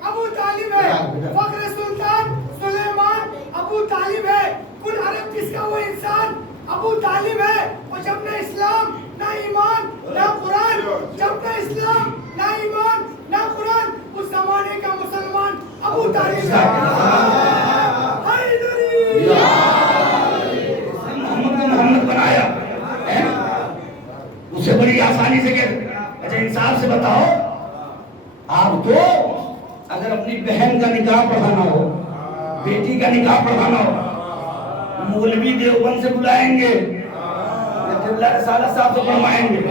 ابو طالب ہے فخر سلطان سلیمان، ابو طالب ہے کل عرب جس کا وہ انسان ابو طالب ہے. اور جب نہ اسلام نہ ایمان نہ قرآن، جب نہ اسلام نہ ایمان نہ قرآن، اس زمانے کا مسلمان ابو طالب ہے. حیدری محمد کو محمد بنایا. اسے بڑی آسانی سے کہ اچھا انصاف سے بتاؤ، آپ کو اگر اپنی بہن کا نکاح پڑھانا ہو، بیٹی کا نکاح پڑھانا ہو، مولوی دیوبند سے بلائیں گے یا قبلہ رسالہ صاحب سے پڑھوائیں گے؟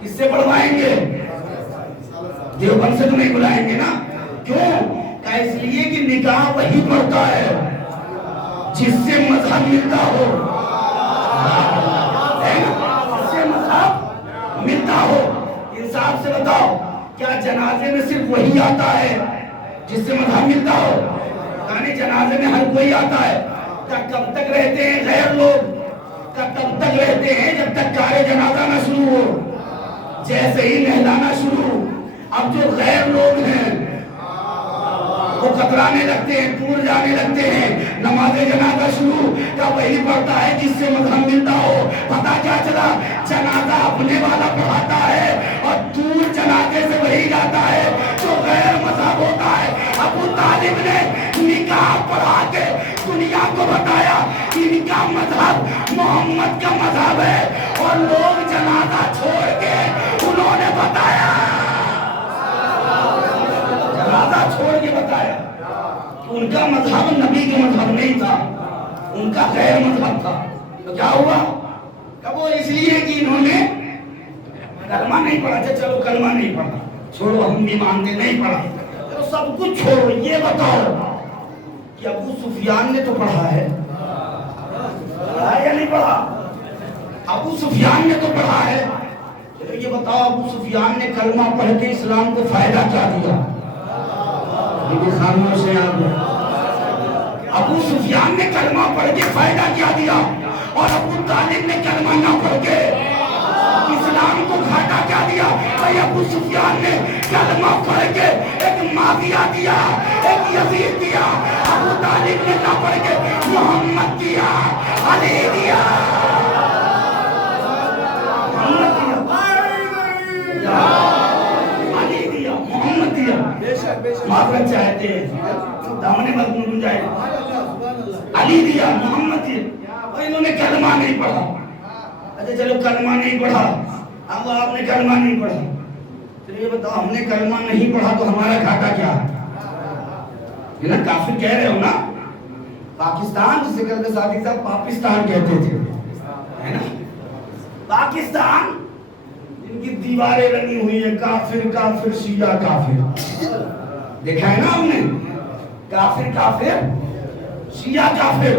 کس سے پڑھوائیں گے؟ دیوبند سے تو نہیں بلائیں گے نا. کیوں؟ کہ اس لیے کہ نکاح وہی پڑھتا ہے جس سے مذہب ملتا ہو، جس سے مذہب ملتا ہو. انصاف سے بتاؤ، کیا جنازے میں صرف وہی آتا ہے جس سے مذہب ملتا ہو؟ یعنی جنازے میں ہر کوئی آتا ہے. کب تک رہتے ہیں غیر لوگ؟ کب تک رہتے ہیں جب تک کارِ جنازہ نہ شروع ہو. جیسے ہی نہلانا شروع، اب جو غیر لوگ ہیں وہ کترانے لگتے ہیں، دور جانے لگتے ہیں. نماز جنازہ شروع کا وہی پڑھتا ہے جس سے مذہب ملتا ہو. پتہ کیا چلا؟ جنازہ اپنے والا پڑھاتا ہے اور دور جنازے سے وہی جاتا ہے جو غیر مذہب ہوتا ہے. ابو طالب نے نکاح پڑھا کے دنیا کو بتایا ان کا مذہب محمد کا مذہب ہے، اور لوگ جنازہ چھوڑ کے انہوں نے بتایا، جنازہ چھوڑ کے بتایا کہ ان کا مذہب نبی کا مذہب نہیں تھا، ان کا غیر مذہب تھا. تو کیا ہوا؟ کہ وہ اس لیے کہ انہوں نے کلمہ نہیں پڑھا. چلو کلمہ نہیں پڑھا، چھوڑو، ہم بھی مانتے نہیں پڑھا. چلو سب کچھ چھوڑو، یہ بتاؤ کہ ابو سفیان نے تو پڑھا ہے، پڑھا ہے یا نہیں پڑھا؟ ابو سفیان نے تو پڑھا ہے. چلو یہ بتاؤ ابو سفیان نے کلمہ پڑھ کے اسلام کو فائدہ کیا دیا؟ خاموش ہے آپ. ابو سفیان نے کلمہ پڑھ کے فائدہ کیا دیا؟ اور ابو طالب نے کلمہ نہ پڑھ کے اسلام کو گھاٹا کیا دیا؟ بھائی ابو سفیان نے کلمہ پڑھ کے ایک معاویہ دیا، ایک یزید دیا. ابو طالب نے نہ پڑھ کے محمد دیا، علی دیا، محمد دیا، علی دیا، محمد دیا. معذرت چاہتے ہیں، دامن مضمون گنجائے، علی دیا، محمد دیا. اور انہوں نے کلمہ نہیں پڑھا. اچھا چلو کلمہ نہیں پڑھا، اب آپ نے کلمہ نہیں پڑھا. چلو یہ بتاؤ ہم نے کلمہ نہیں پڑھا تو ہمارا گھاٹا کیا ہے؟ یہ نا کافر کہہ رہے ہو نا. پاکستان جسے کہتے ساتھی صاحب پاکستان کہتے تھے، ہے نا. پاکستان جن کی دیواریں رنگی ہوئی ہیں کافر کافر شیعہ کافر، دیکھا ہے نا ہم نے، کافر کافر شیعہ کافر.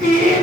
3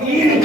3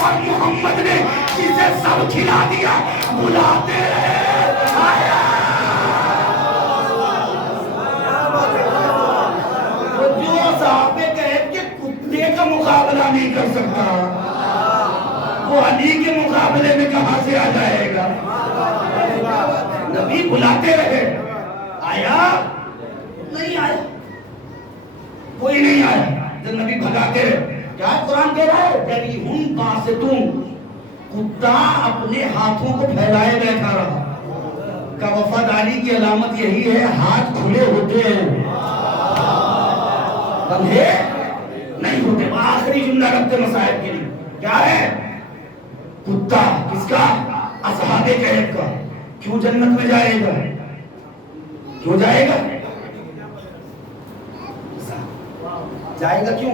اور محمد نے جسے سب کھلا دیا بلاتے رہے آیا۔ جو صحابہ کہتے کہ کتے کا مقابلہ نہیں کر سکتا وہ علی کے مقابلے میں کہاں سے آ جائے گا؟ نبی بلاتے رہے، آیا نہیں آیا، کوئی نہیں آیا۔ جب نبی بھگاتے رہے، کیا قرآن کہہ رہا ہے؟ جبھی ہم باستون، کتا اپنے ہاتھوں کو پھیلائے بیٹھا رہا۔ کا وفاداری کی علامت یہی ہے، ہاتھ کھلے ہوتے ہیں، بندھے نہیں ہوتے۔ آخری جملہ رکھتے مسائل کے لیے کیا ہے؟ کتا کس کا؟ اصحاب کہف کا۔ کیوں جنت میں جائے گا؟ کیوں جائے گا؟ جائے گا کیوں؟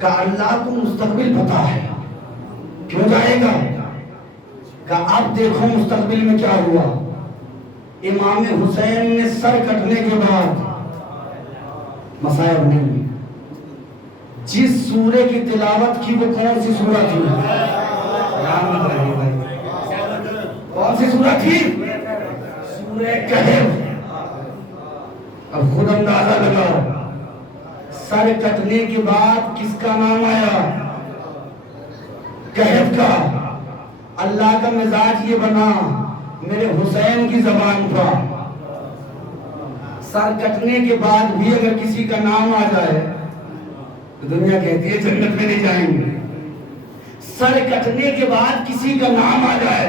کہ اللہ کو مستقبل پتا ہے۔ کیوں جائے گا؟ کہ اب دیکھو مستقبل میں کیا ہوا۔ امام حسین نے سر کٹنے کے بعد مسائل نہیں ہوئی۔ جس سورے کی تلاوت کی وہ کون سی سورہ تھی؟ کون سی سورہ تھی؟ سورہ کہف۔ اب خود اندازہ لگاؤ، سر کٹنے کے بعد کس کا نام آیا؟ کہف کا۔ اللہ کا مزاج یہ بنا میرے حسین کی زبان پر، سر کٹنے کے بعد بھی اگر کسی کا نام آ جائے تو دنیا کہتی ہے جنت میں نہیں جائیں گے۔ سر کٹنے کے بعد کسی کا نام آ جائے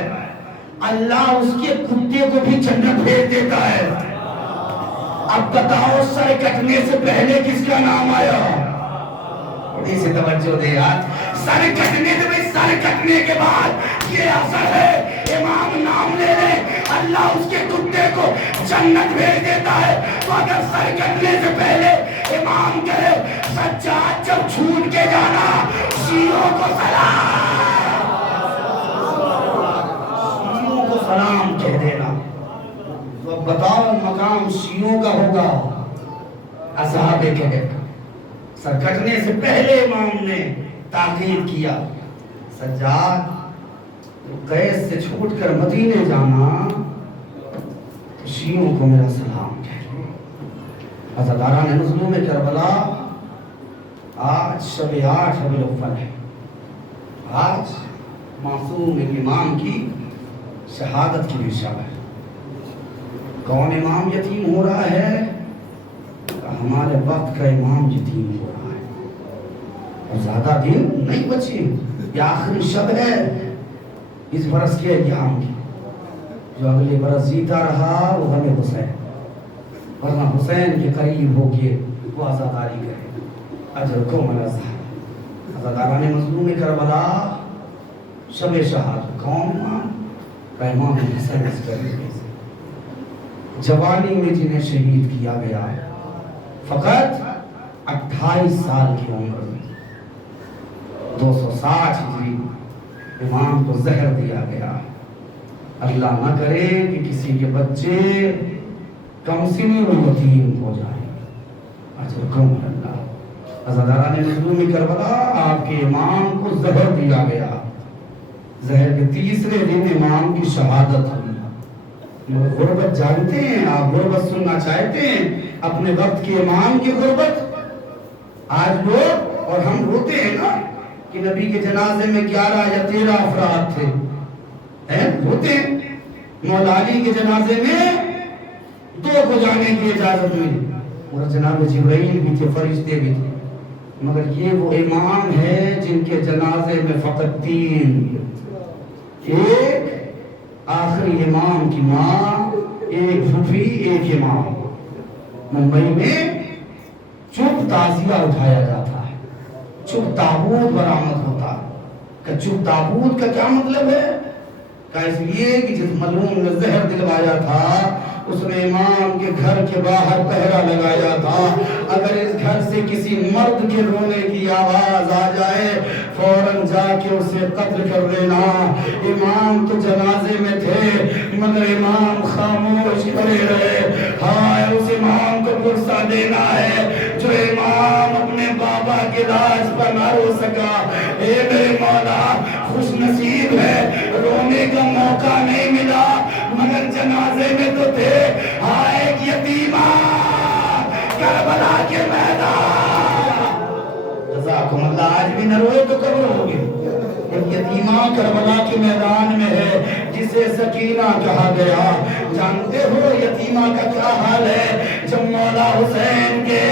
اللہ اس کے کتے کو بھی جنت بھیج دیتا ہے۔ اب بتاؤ سر کٹنے سے پہلے کس کا نام آیا؟ تھوڑی سی توجہ دے یار۔ سر کٹنے سے بھائی سر کٹنے کے بعد یہ اثر ہے، امام نام لے لے اللہ اس کے کتے کو جنت بھیج دیتا ہے۔ تو اگر سر کٹنے سے پہلے امام کہے سجاد جب چھوٹ کے جانا شیعوں کو سلام، شیعوں کو سلام کہہ دینا۔ تو اب بتاؤ مقام شیعوں کا ہوگا اصحاب کہف۔ سر کٹنے سے پہلے امام نے تاخیر کیا، سجاد قیس سے چھوٹ کر مدینے جانا تو شیعوں کو میرا سلام کہہ۔ عزاداران مظلوم کربلا، آج شب 8 ربیع الاول ہے، آج معصوم امام کی شہادت کی بھی شب ہے۔ کون امام یتیم ہو رہا ہے؟ ہمارے وقت کا امام یتیم ہو رہا ہے، اور زیادہ دن نہیں بچے، یہ آخری شب ہے اس برس کے ایام کی۔ جو اگلے برس جیتا رہا وہ غم حسین، ورنہ حسین کے قریب ہو کے وہ عزاداری کرے۔ اجر کو منظر عزاداران مظلوم کربلا، شب شہادت کون امام؟ کا امام حسین عسکری، جوانی میں جنہیں شہید کیا گیا فقط 28 سال کی عمر میں، 260 ہجری امام کو زہر دیا گیا۔ اللہ نہ کرے کہ کسی کے بچے کم سنی میں یتیم ہو جائیں۔ اجرکم اللہ۔ عزاداران مظلوم کربلا، آپ کے امام کو زہر دیا گیا، زہر کے تیسرے دن امام کی شہادت ہوئی۔ غربت جانتے ہیں آپ؟ غربت سننا چاہتے ہیں اپنے وقت کے امام کی غربت؟ آج لوگ اور ہم روتے ہیں نا کہ نبی کے جنازے میں 11 یا 13 افراد تھے، روتے ہیں۔ مولا علی کے جنازے میں 2 کو جانے کی اجازت ملی، اور جناب جبرائیل بھی تھے، فرشتے بھی تھے، مگر یہ وہ امام ہے جن کے جنازے میں فقط 3، ایک آخری امام کی ماں، ایک پھوپھی، ایک امام۔ ممبئی میں چپ تعزیہ اٹھایا جاتا ہے، چپ تابوت برآمد ہوتا ہے۔ کہ چپ تابوت کا کیا مطلب ہے؟ کہ اس لیے کہ جس مظلوم نے زہر دلوایا تھا اس نے امام کے گھر کے باہر پہرا لگایا تھا، اگر اس گھر سے کسی مرد کے رونے کی آواز آ جائے فوراً جا کے اسے قتل کر دینا۔ امام تو جنازے میں تھے مگر امام خاموش کھڑے رہے۔ ہائے اس امام کو پرسہ دینا ہے جو امام اپنے بابا کے لاش پر نہ رو سکا۔ اے میرے مولا خوش نصیب ہے، رونے کا موقع نہیں ملا مگر جنازے میں تو تھے۔ ہائے ایک یتیمہ کربلا کے میدان، جزاکم اللہ، آج بھی نہ روئے تو کب روگے؟ ایک یتیمہ کربلا کے میدان میں ہے جسے سکینہ کہا گیا۔ جانتے ہو یتیمہ کا کیا حال ہے؟ جب مولا حسین کے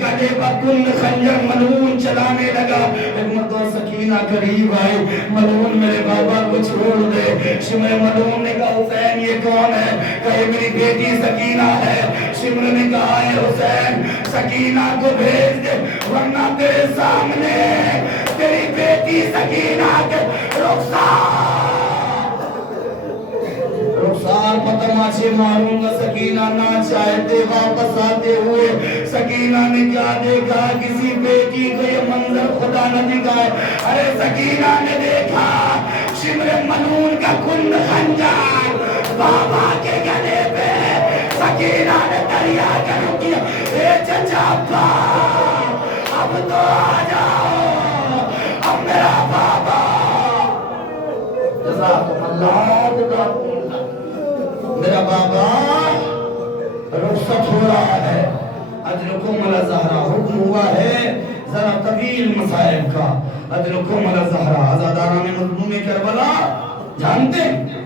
گلے پر کل خنجر ملعون چلانے لگا، ایک مرتبہ سکینہ قریب آئی، ملعون میرے بابا کو چھوڑ دے۔ شمر ملعون نے کہا حسین یہ کون ہے؟ کہے میری بیٹی سکینہ ہے۔ شمر نے کہا اے حسین سکینہ کو بھیج دے ورنہ تیرے سامنے تیری بیٹی سکینہ کے رخسار پتماشے ماروں گا۔ سکینہ نہ چاہتے واپس آتے ہوئے سکینہ نے کیا دیکھا؟ کسی بیٹی کو یہ منظر خدا نہ دکھائے۔ ارے سکینہ نے دیکھا شمر ملعون کا کند خنجر بابا کے گلے پہ۔ سکینہ نے دریا کا رخ کیا، اے چچا ابا اب تو آ جاؤ، اب میرا بابا۔ جزاکم اللہ، جزاکم اللہ، میرا بابا رخصت ہو رہا ہے۔ اجرکم علی زہرا، حکم ہوا ہے ذرا طویل مسائل کا۔ اجرکم علی زہرا، عزاداران مظلوم کربلا جانتے ہیں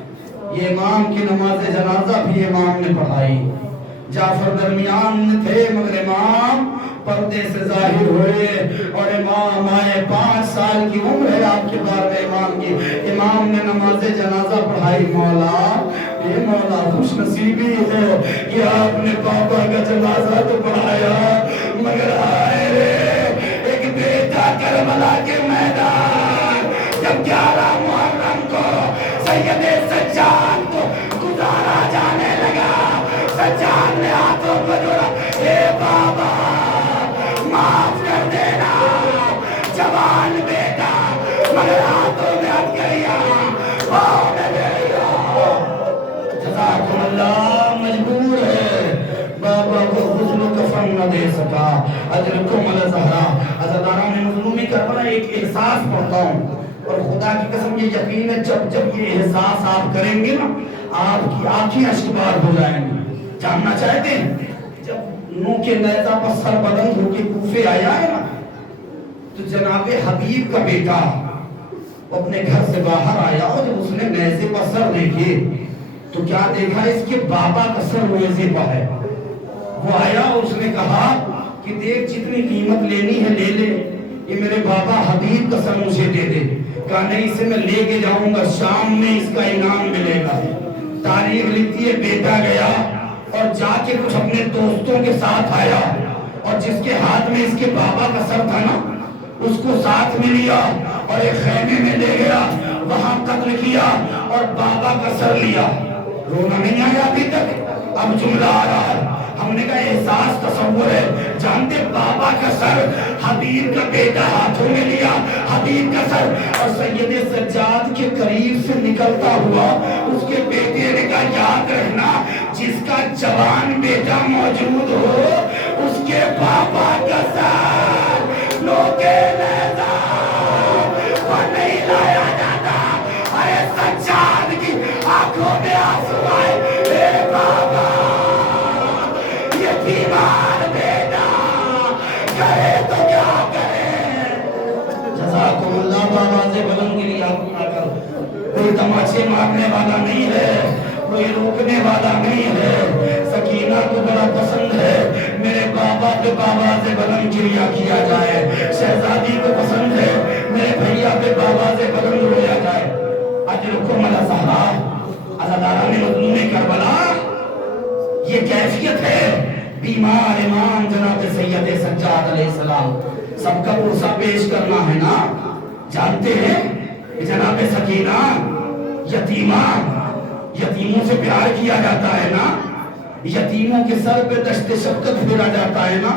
یہ امام کی نماز جنازہ بھی امام نے پڑھائی۔ جعفر درمیان میں تھے مگر امام پردے سے ظاہر ہوئے اور امام آئے۔ 5 سال کی عمر ہے آپ کے بار میں امام کی، امام نے نماز جنازہ پڑھائی۔ مولا یہ مولا خوش نصیبی ہے کہ آپ نے بابا کا جنازہ تو پڑھایا مگر آئے رے ایک بیٹا کربلا کے میدان جب 11 محرم کو سید سجاد کو گزارا جانے لگا، سجاد نے ہاتھوں کو جوڑا، اے بابا معاف کر دینا جوان بیٹا، مگر ہاتھوں میں ہتھ گیا، پاؤں میں گیا۔ جزاکم اللہ، مجبور ہے بابا کو غسل و کفن نہ دے سکا۔ اجرکم علی زہرا، عزاداران مظلومی کربلا ایک احساس پڑھتا ہوں اور خدا کی قسم یہ یقین ہے جب جب یہ احساس آپ کریں گے نا آپ کی آنکھیں اشک بار ہو جائیں گی۔ جاننا چاہتے ہیں جب نو کے نیزہ پر سر بلند ہو کے کوفے آیا ہے نا تو جناب حبیب کا بیٹا اپنے گھر سے باہر آیا اور جب اس نے نیزے پر سر دیکھے تو کیا دیکھا؟ اس کے بابا کا سر نیزے پر ہے۔ وہ آیا اور اس نے کہا کہ دیکھ جتنی قیمت لینی ہے لے لے، یہ میرے بابا حبیب کا سر مجھے دے دے۔ کہا نہیں اسے میں لے کے جاؤں گا، شام میں اس کا انعام ملے گا۔ تاریخ لکھتی ہے بیٹا گیا اور جا کے کچھ اپنے دوستوں کے ساتھ آیا اور جس کے ہاتھ میں اس کے بابا کا سر تھا نا اس کو ساتھ میں لیا اور ایک خیمے میں لے گیا، وہاں قتل کیا اور بابا کا سر لیا۔ رونا نہیں آیا ابھی تک؟ اب جملہ آ رہا ہے۔ ہم نے کہا احساس تصور ہے، جانتے بابا کا سر حبیب کا بیٹا ہاتھوں میں لیا، حبیب کا سر، اور سید سجاد کے قریب سے نکلتا ہوا اس کے بیٹے نے کہا یاد رکھنا جس کا جوان بیٹا موجود ہو اس کے بابا کا سر لوگے نیزہ وہ نہیں لایا جاتا۔ اے سجاد کی آنکھوں میں آنسو آئے، اے بابا یتیمان بیٹا کرے تو کیا کرے۔ جزاکم اللہ، بابا سے بلند گری آپ نہ کرو۔ کوئی تماشے مارنے والا نہیں ہے، کوئی روکنے والا نہیں ہے۔ سکینہ کو بڑا پسند ہے میرے بابا کے بابا سے بلند گریا کیا جائے، شہزادی کو پسند ہے میرے بھیا کے بابا سے بلند رویا جائے۔ اجرکم علی زہرا، عزاداران مظلوم کربلا، یہ کیفیت ہے بیمار امام جناب سید سجاد علیہ السلام۔ سب کا پرسہ پیش کرنا ہے نا، جانتے ہیں کہ جناب سکینہ یتیمہ، یتیموں سے پیار کیا جاتا ہے نا، یتیموں کے سر پہ دشت شفقت پھیرا جاتا ہے نا۔